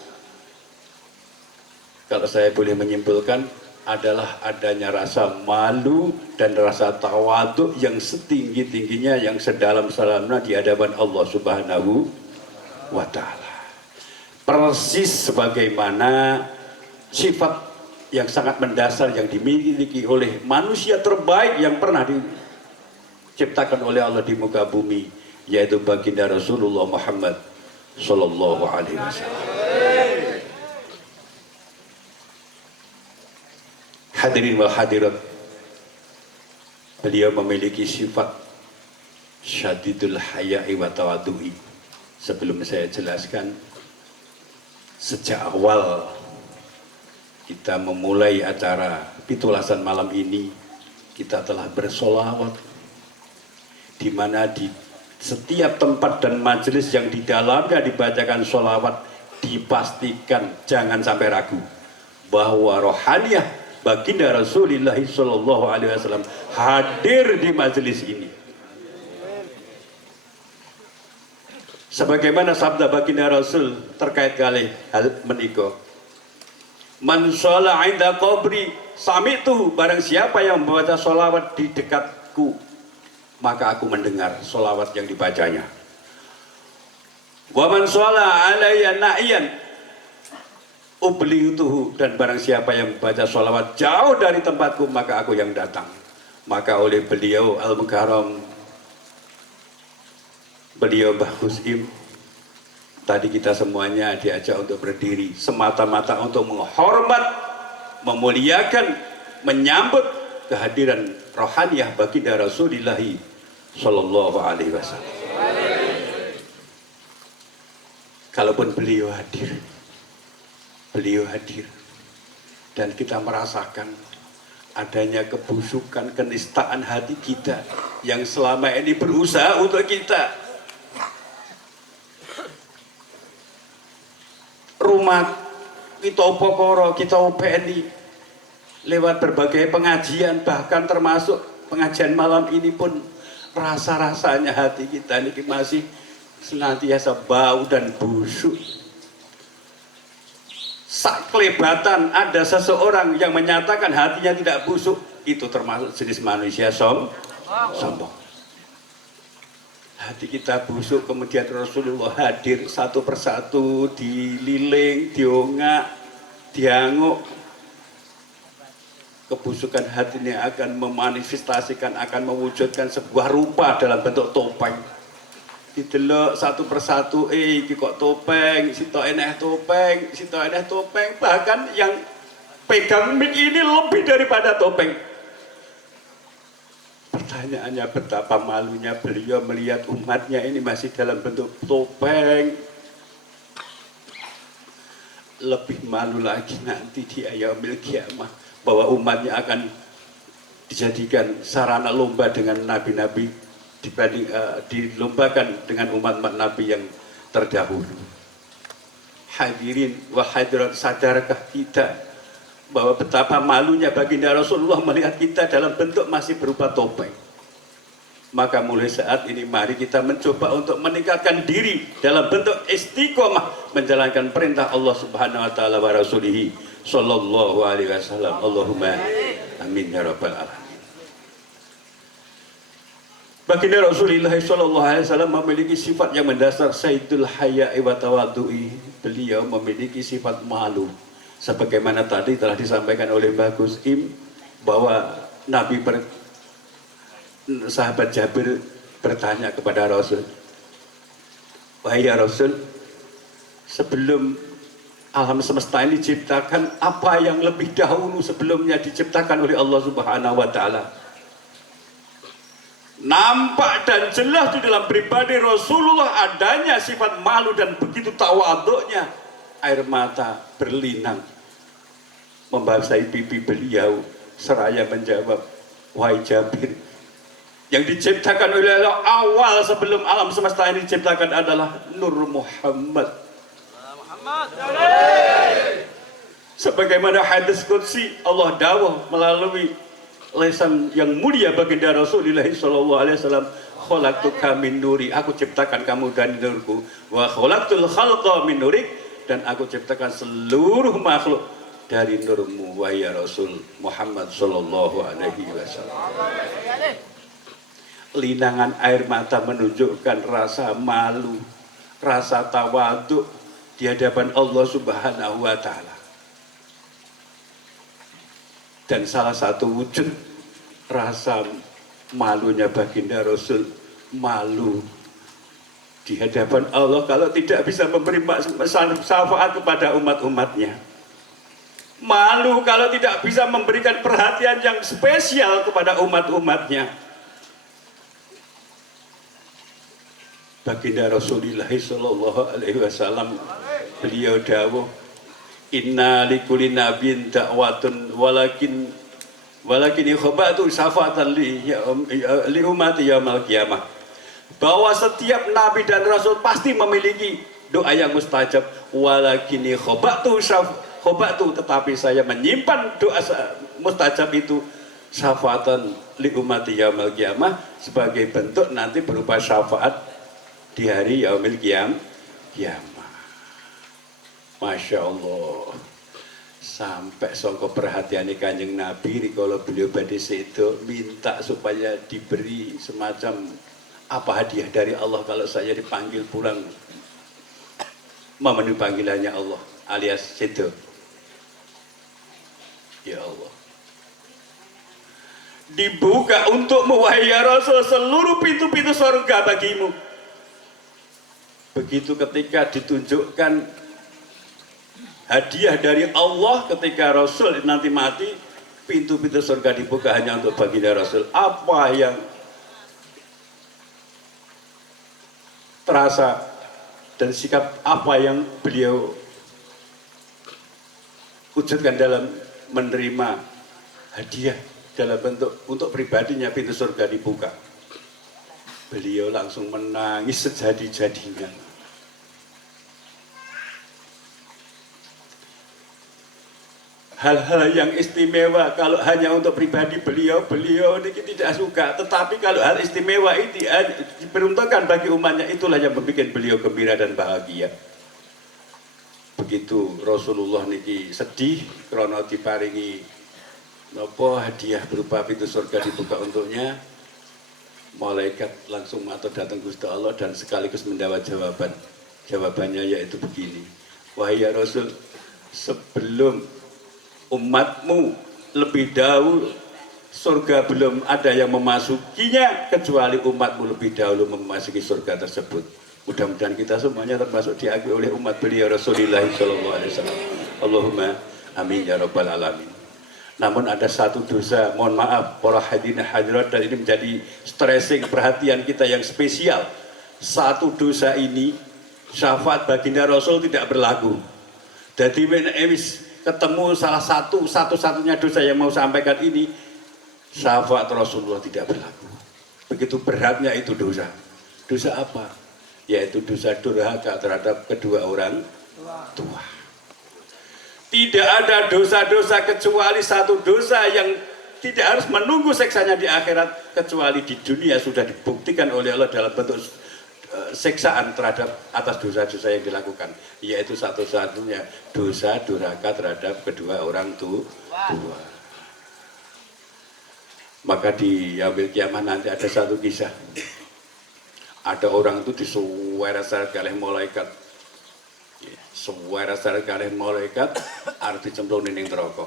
kalau saya boleh menyimpulkan, adalah adanya rasa malu dan rasa tawadhu yang setinggi-tingginya, yang sedalam-dalamnya di hadapan Allah Subhanahu wa Ta'ala. Persis sebagaimana sifat yang sangat mendasar yang dimiliki oleh manusia terbaik yang pernah diciptakan oleh Allah di muka bumi, yaitu baginda Rasulullah Muhammad Sallallahu Alaihi Wasallam. Hadirin wal hadirat, beliau memiliki sifat syadidul haya'i wa tawaddu'i. Sebelum saya jelaskan, sejak awal kita memulai acara pitulasan malam ini, kita telah bersolawat, di mana di setiap tempat dan majelis yang di dalamnya dibacakan solawat, dipastikan jangan sampai ragu bahwa rohaniyah baginda Rasulullah Sallallahu Alaihi Wasallam hadir di majelis ini. Sebagaimana sabda baginda Rasul terkait kali hal menika, man sholla inda qabri sami'tu, barang siapa yang membaca sholawat di dekatku maka aku mendengar sholawat yang dibacanya. Wa man sholla alayya na'iyan ublightuhu, dan barang siapa yang membaca sholawat jauh dari tempatku maka aku yang datang. Maka oleh beliau Al-Mukarram, beliau Mbah Husim, tadi kita semuanya diajak untuk berdiri semata-mata untuk menghormat, memuliakan, menyambut kehadiran rohaniyah baginda Rasulullah Sallallahu Alaihi Wasallam. Kalaupun beliau hadir dan kita merasakan adanya kebusukan, kenistaan hati kita yang selama ini berusaha untuk kita rumah kita pokoro, kita UPNI lewat berbagai pengajian, bahkan termasuk pengajian malam ini pun rasa-rasanya hati kita ini masih senantiasa bau dan busuk. Saklebatan ada seseorang yang menyatakan hatinya tidak busuk, itu termasuk jenis manusia sombong. Hati kita busuk, kemudian Rasulullah hadir satu persatu, dililing, diongak, dianguk. Kebusukan hati ini akan memanifestasikan, akan mewujudkan sebuah rupa dalam bentuk topeng. Didelok satu persatu, iki kok topeng, sitok eneh topeng, sitok eneh topeng. Bahkan yang pegang mic ini lebih daripada topeng. Pertanyaannya, betapa malunya beliau melihat umatnya ini masih dalam bentuk topeng. Lebih malu lagi nanti di yaumil kiamah, bahwa umatnya akan dijadikan sarana lomba dengan nabi-nabi, dibanding dilombakan dengan umat-umat nabi yang terdahulu. Hadirin wa hadirat, sadarkah kita bahwa betapa malunya baginda Rasulullah melihat kita dalam bentuk masih berupa topeng? Maka mulai saat ini mari kita mencoba untuk meningkatkan diri dalam bentuk istiqomah menjalankan perintah Allah Subhanahu wa taala wa rasulihi sallallahu alaihi wasallam. Allahumma amin ya rabbal alamin. Baginda Rasulullah sallallahu alaihi wasallam memiliki sifat yang mendasar, sayyidul haya'i wa tawaddu'i. Beliau memiliki sifat malu. Sebagaimana tadi telah disampaikan oleh Mbah Gus Im bahwa sahabat Jabir bertanya kepada Rasul, wahai ya Rasul, sebelum alam semesta ini diciptakan, apa yang lebih dahulu sebelumnya diciptakan oleh Allah Subhanahu wa taala? Nampak dan jelas di dalam pribadi Rasulullah adanya sifat malu dan begitu tawaduknya. Air mata berlinang membasahi pipi beliau seraya menjawab, wahai Jabir, yang diciptakan oleh Allah awal sebelum alam semesta ini diciptakan adalah Nur Muhammad. Sebagaimana hadis qudsi, Allah dawuh melalui lisan yang mulia baginda Rasulullah sallallahu alaihi wasallam, khalaqtuka min nuri, aku ciptakan kamu dari nurku, wa khalaqtul khalqa min nurik, dan aku ciptakan seluruh makhluk dari nurmu, wahai Rasul Muhammad sallallahu alaihi wasallam. Linangan air mata menunjukkan rasa malu, rasa tawaduk di hadapan Allah Subhanahu wa taala. Dan salah satu wujud rasa malunya baginda Rasul, malu di hadapan Allah kalau tidak bisa memberi syafaat kepada umat-umatnya. Malu kalau tidak bisa memberikan perhatian yang spesial kepada umat-umatnya. Baginda Rasulullah sallallahu alaihi wasallam, beliau dawuh, inna likulli nabiyyin da'watun walakin khabatu syafa'atan li ummati yaumil qiyamah. Bahwa setiap nabi dan rasul pasti memiliki doa yang mustajab, walakin khabatu, tetapi saya menyimpan doa mustajab itu syafa'atan li ummati yaumil qiyamah sebagai bentuk nanti berupa syafaat di hari yaumil qiyamah. Masya Allah, sampai songko perhatian Kanjeng Nabi kalau beliau badhe sedo minta supaya diberi semacam apa hadiah dari Allah kalau saya dipanggil pulang memenuhi panggilannya Allah alias sedo. Ya Allah, dibuka untukmu wahai ya Rasul seluruh pintu-pintu surga bagimu. Begitu ketika ditunjukkan hadiah dari Allah ketika Rasul nanti mati, pintu-pintu surga dibuka hanya untuk baginda Rasul. Apa yang terasa dan sikap apa yang beliau wujudkan dalam menerima hadiah dalam bentuk untuk pribadinya, pintu surga dibuka. Beliau langsung menangis sejadi-jadinya. Hal-hal yang istimewa kalau hanya untuk pribadi beliau ini tidak suka. Tetapi kalau hal istimewa itu diperuntukkan bagi umatnya, itulah yang membuat beliau gembira dan bahagia. Begitu Rasulullah niki sedih karena diparingi nopo hadiah berupa pintu surga dibuka untuknya. Malaikat langsung matur datang Gusti Allah dan sekaligus mendapat jawaban. Jawabannya yaitu begini, wahai ya Rasul, sebelum umatmu lebih dahulu surga belum ada yang memasukinya kecuali umatmu lebih dahulu memasuki surga tersebut. Mudah-mudahan kita semuanya termasuk diakui oleh umat beliau Rasulullah sallallahu alaihi wasallam. Allahumma amin ya rabbal alamin. Namun ada satu dosa, mohon maaf para hadirin hadirat, dan ini menjadi stressing perhatian kita yang spesial. Satu dosa ini syafaat baginda Rasul tidak berlaku. Jadi ketemu salah satu-satunya dosa yang mau sampaikan ini, syafaat Rasulullah tidak berlaku. Begitu beratnya itu dosa. Dosa apa? Yaitu dosa durhaka terhadap kedua orang tua. Tidak ada dosa-dosa kecuali satu dosa yang tidak harus menunggu seksanya di akhirat, kecuali di dunia sudah dibuktikan oleh Allah dalam bentuk seksaan terhadap atas dosa-dosa yang dilakukan, yaitu satu-satunya dosa durhaka terhadap kedua orang tua. Maka di yaumil qiyamah nanti ada satu kisah. Ada orang itu disuweret-seret oleh malaikat. Suweret-seret oleh malaikat arep dicemplung ning neraka.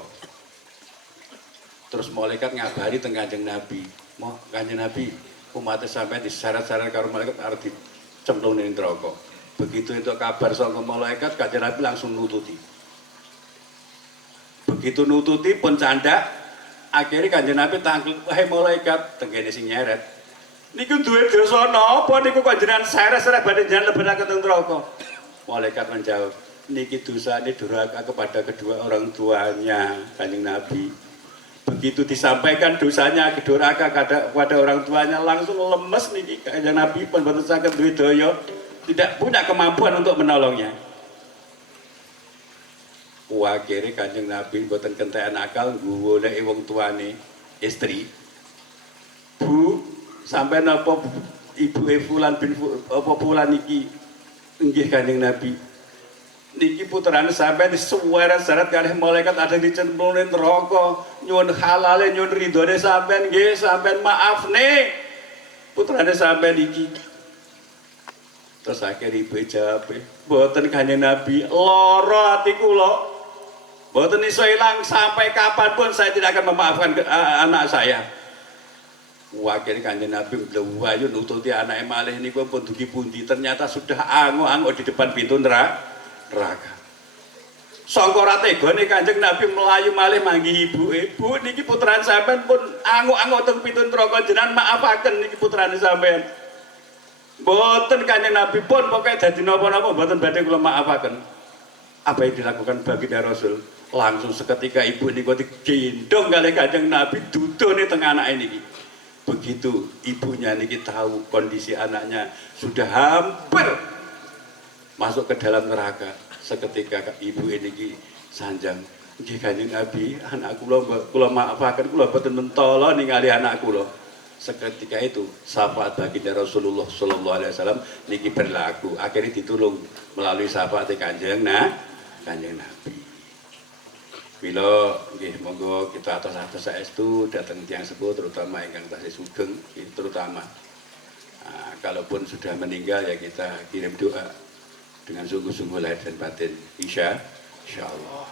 Terus malaikat ngabari teng Kanjeng Nabi, "Mo, Kanjeng Nabi, umat sampai diseret-seret karo malaikat arep dicemplung ning neraka." Begitu itu kabar saka malaikat, Kanjeng Nabi langsung nututi. Begitu nututi pun canda, akhirnya Kanjeng Nabi tangkil, "Wahai malaikat," tengene sing nyeret, "niku duwe dosa napa niku kok jenengan seret-seret badhe jenengan lebetaken teng neraka?" Malaikat menjawab, "Niki dosa ini durhaka kepada kedua orang tuanya Kanjeng Nabi." Begitu disampaikan dosanya durhaka kepada orang tuanya, langsung lemes niki Kanjeng Nabi pun boten saged duwe daya, tidak punya kemampuan untuk menolongnya. Akhirnya Kanjeng Nabi boten kentekan akal goleki wong tuane istri. "Bu, sampai napa ibu Fulan bin Fulan iki inggih Kanjeng Nabi niki putrane sampean suweret-seret kalih malaikat ada dicemplungin neraka nyuwun halale nyuwun ridhone sampean nggih sampean maafne putrane sampean iki. Terus akhir ibu jawab mboten Kanjeng Nabi lara ati kula mboten iso ilang sampai kapanpun saya tidak akan memaafkan anak saya. Wakil Kanjeng Nabi mlebu nututi anake malih niku pun dugi pundi ternyata sudah angok-angok di depan pintu neraka. Sangka ora tegane Kanjeng Nabi melayu malih manggi ibuke. Bu niki putrane sampean pun angok-angok teng pintu neraka jenengan maafaken niki putrane sampean. Mboten Kanjeng Nabi pun pokoke dadi napa-napa mboten badhe kula maafaken. Apa yang dilakukan baginda Rasul? Langsung seketika ibu niku digendong kalih Kanjeng Nabi dudune teng anake niki. Begitu ibunya niki tahu kondisi anaknya sudah hampir masuk ke dalam neraka, seketika ibu ini sanjang nggih Kanjeng Nabi anak kula maafaken kula boten mentolo ningali anak kula. Seketika itu syafaat baginda Rasulullah sallallahu alaihi wasallam niki berlaku akhirnya ditulung melalui syafaat Kanjeng Nabi. Bila nggih monggo kita atas saestu datang tiyang sepuh terutama ingkang tasih sugeng terutama kalaupun sudah meninggal ya kita kirim doa dengan sungguh-sungguh lahir dan batin insyaallah.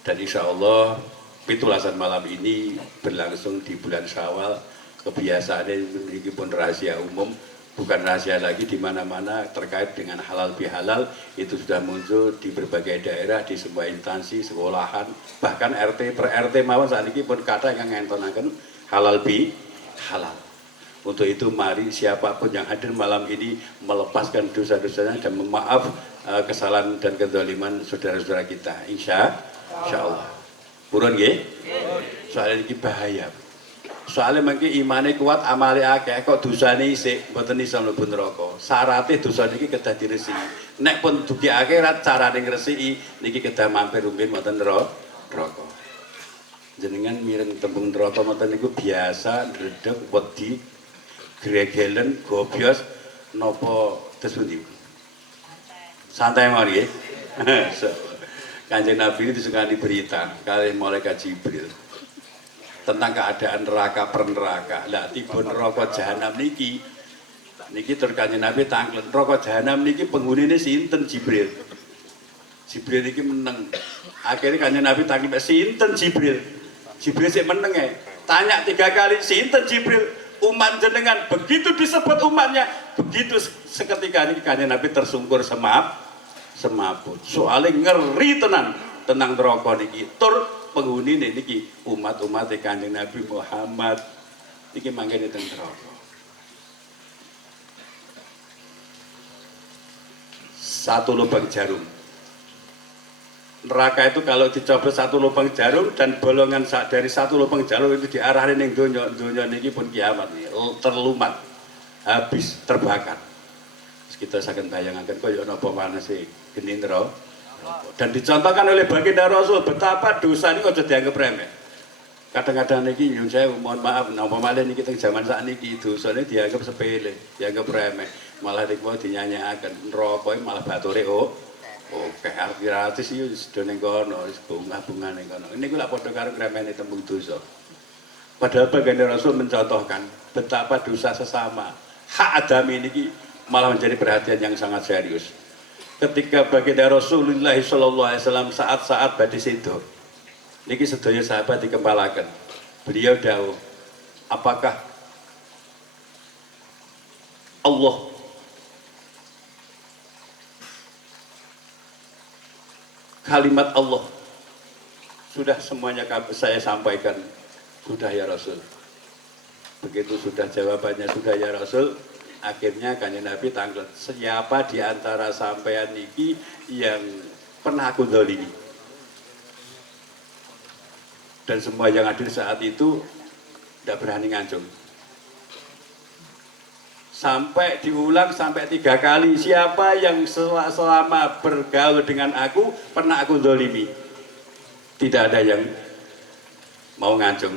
Dan insyaallah pitulasan malam ini berlangsung di bulan Syawal. Kebiasaannya memiliki pun rahasia umum, bukan rahasia lagi di mana-mana terkait dengan halal bihalal itu sudah muncul di berbagai daerah, di semua instansi, sekolahan, bahkan RT per RT mawon saat ini pun kata yang ngentonaken halal bihalal. Untuk itu mari siapapun yang hadir malam ini melepaskan dosa-dosanya dan memaaf kesalahan dan kezaliman saudara-saudara kita. Insyaallah. Purun nggih? Soalnya ini bahaya. Soalnya mungkin imane kuat amale akeh kok dosane isik mboten iso mlebu neraka. Syaraté dosa niki kedah diresiki. Nek pun dugi akhirat carane ngresiki niki kedah mampir rumpin mboten neraka. Jenengan mireng tembung neraka mboten niku biasa ndredeg wedi gregelen gobyos napa tesundi. Santai mawon nggih. Kanjeng Nabi ini disukani berita kali malaikat Jibril tentang keadaan neraka per neraka. Lah tiba neraka jahanam niki terkait Nabi tanglet neraka jahanam niki penghunine sinten Jibril. Jibril niki meneng. Akhirnya Kanjeng Nabi tanglet sinten Jibril. Jibril sik meneng tanya 3 kali sinten Jibril. Umat jenengan begitu disebut umatnya begitu seketika niki Kanjeng Nabi tersungkur semaput. Soalnya ngeri tenan tentang neraka niki. Tur penghuni niki umat-umat Kanjeng Nabi Muhammad niki manggene teng neraka. Satu lubang jarum. Neraka itu kalau dicoblos satu lubang jarum dan bolongan dari satu lubang jarum itu diarahin ning donya niki pun kiamat nih, terlumat, habis terbakar. Terus kita saken bayangaken koyo napa panase geni neraka. Dan dicontohkan oleh baginda Rasul betapa dosa ini aja dianggap remeh. Kadang-kadang niki nyun saya mohon maaf napa malih niki teng zaman sakniki dosane dianggap sepele, dianggap remeh. Malah niku dinyanyekaken neraka malah bature oke arti-artis iki sedone kono wis bunga-bunga ning kono. Niku lak padha karo remene tembung dosa. Padahal baginda Rasul mencontohkan betapa dosa sesama hak adami niki malah menjadi perhatian yang sangat serius. Ketika baginda Rasulullah sallallahu alaihi wasallam saat-saat badhe sedo niki sedaya sahabat dikempalaken. Beliau dawuh, apakah Allah kalimat Allah sudah semuanya saya sampaikan? Sudah ya Rasul. Begitu sudah jawabannya sudah ya Rasul, akhirnya Kanjeng Nabi tanglet, siapa di antara sampean niki yang pernah aku zalimi? Dan semua yang hadir saat itu tidak berani ngancung. Sampai diulang sampai 3 kali, siapa yang selama bergaul dengan aku pernah aku zalimi? Tidak ada yang mau ngancung.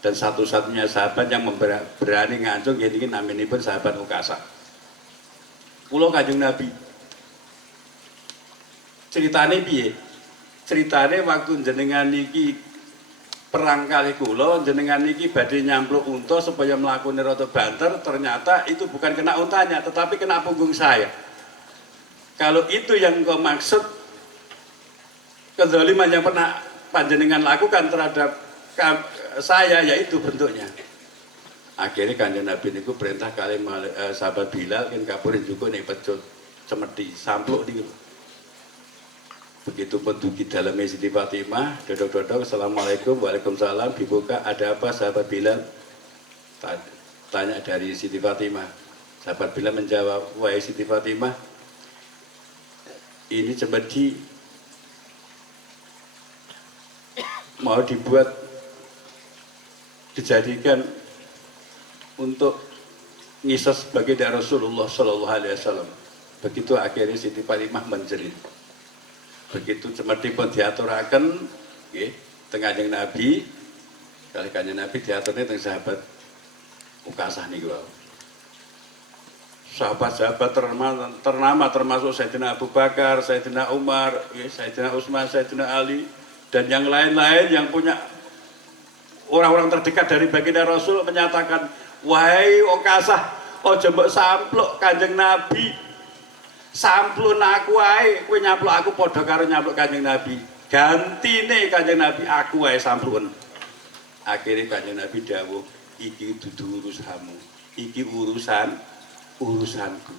dan satu-satunya sahabat yang berani ngancung ini naminipun sahabat Ukasah. Kula Kanjeng Nabi ceritane piye? Ceritane waktu jenengan niki perang kali kula, jenengan niki badhe nyampluk unta supaya mlakune rada banter, ternyata itu bukan kena untanya tetapi kena punggung saya. Kalau itu yang kau maksud, kezaliman yang pernah panjenengan lakukan terhadap saya, yaitu bentuknya. Akhirnya Kanjeng Nabi niku perintah kali sahabat Bilal kan kapurin juga nih pecut cemeti sampluk niku. Begitu pun dugi dalamnya Siti Fatimah, dodok-dodok, assalamualaikum, waalaikumsalam, dibuka, ada apa sahabat Bilal? Tanya dari Siti Fatimah. Sahabat Bilal menjawab, wahai Siti Fatimah, ini cemeti mau dibuat dijadikan untuk ngisas sebagai dari Rasulullah Shallallahu Alaihi Wasallam. Begitu akhirnya Siti Fatimah menjerit. Begitu cemeti pun diaturakan, tengah Kanjeng Nabi, kali Kanjeng Nabi diaturnya tentang sahabat Ukasah nih gue. Sahabat-sahabat ternama termasuk Sayyidina Abu Bakar, Sayyidina Umar, Sayyidina Utsman, Sayyidina Ali, dan yang lain-lain yang punya orang-orang terdekat dari baginda Rasul menyatakan, wahai Ukasah, ojo mbok sampluk Kanjeng Nabi, samplun aku wae, kowe nyampluk aku padha karo nyampluk Kanjeng Nabi. Gantine Kanjeng Nabi aku wae samplun. Akhirnya Kanjeng Nabi dawuh, iki dudu urusanmu, iki urusanku.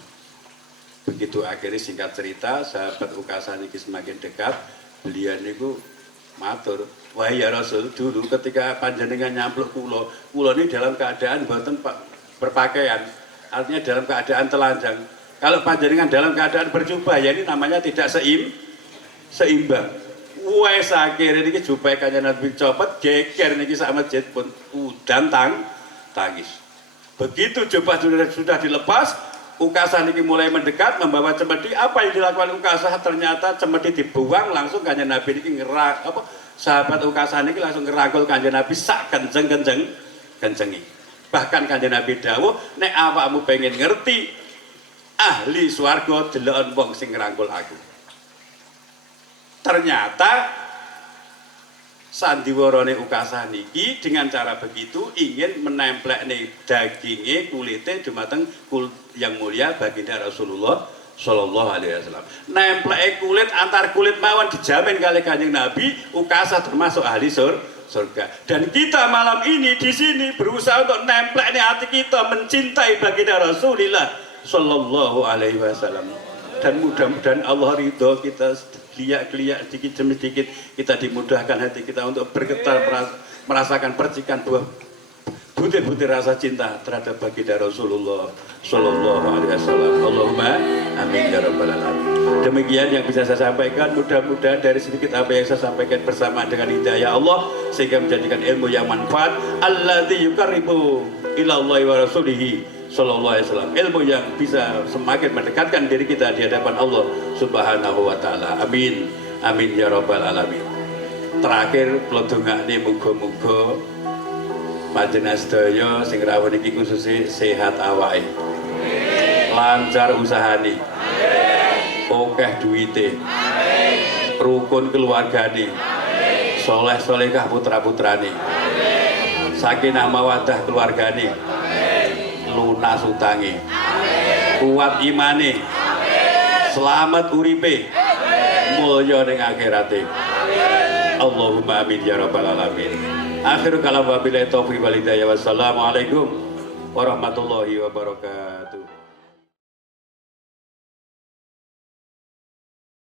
Begitu akhirnya singkat cerita, sahabat Ukasah niki semakin dekat, beliau niku matur, wahai ya Rasul, dulu ketika panjenengan nyampluk kula ini dalam keadaan mboten berpakaian, artinya dalam keadaan telanjang. Kalau panjenengan dalam keadaan berjubah, ya ini namanya tidak seimbang. Wes akhirnya niki jubah Kanjeng Nabi copot, geger niki sak masjid pun udan tangis. Begitu jubah sudah dilepas, Ukasah niki mulai mendekat membawa cemeti. Apa yang dilakukan Ukasah? Ternyata cemeti dibuang, langsung Kanjeng Nabi niki sahabat Ukasah niki langsung ngerangkul Kanjeng Nabi sak kencengi. Bahkan Kanjeng Nabi dawuh, nek awakmu pengen ngerti ahli swarga delokon wong sing ngrangkul aku. Ternyata sandiwarane Ukasah niki dengan cara begitu ingin menemplekne daginge kulite dumateng yang mulia baginda Rasulullah Shallallahu Alaihi Wasallam. Nempleke kulit antar kulit mawon dijamin kali Kanjeng Nabi, Ukasah termasuk ahli surga. Dan kita malam ini di sini berusaha untuk nemplekne hati kita mencintai baginda Rasulullah Shallallahu Alaihi Wasallam. Dan mudah-mudahan Allah ridho kita geliak-geliak sedikit demi sedikit kita dimudahkan hati kita untuk bergetar merasakan percikan buah butir-butir rasa cinta terhadap baginda Rasulullah Shallallahu Alaihi Wasallam. Allahumma amin ya rabbal alamin. Demikian yang bisa saya sampaikan, mudah-mudahan dari sedikit apa yang saya sampaikan bersama dengan hidayah Allah sehingga menjadikan ilmu yang manfaat, alladzi yuqarribu ila Allah wa rasulihi Sallallahu Alaihi Wasallam, ilmu yang bisa semakin mendekatkan diri kita di hadapan Allah Subhanahu Wa Taala. Amin, amin ya rabbal alamin. Terakhir, kula dongakne muga-muga panjenengan sedaya sing rawuh niki khususé sehat awake, lancar usahane, akeh duwite, rukun keluargane, soleh solehah putra putrane, sakinah mawaddah keluargane, lunas utange, kuat imane, selamat uripe, mulya ning akhirate. Allahumma amin ya rabbal alamin. Akhirul kalam wabillahi taufiq wal hidayah. Wassalamualaikum warahmatullahi wabarakatuh.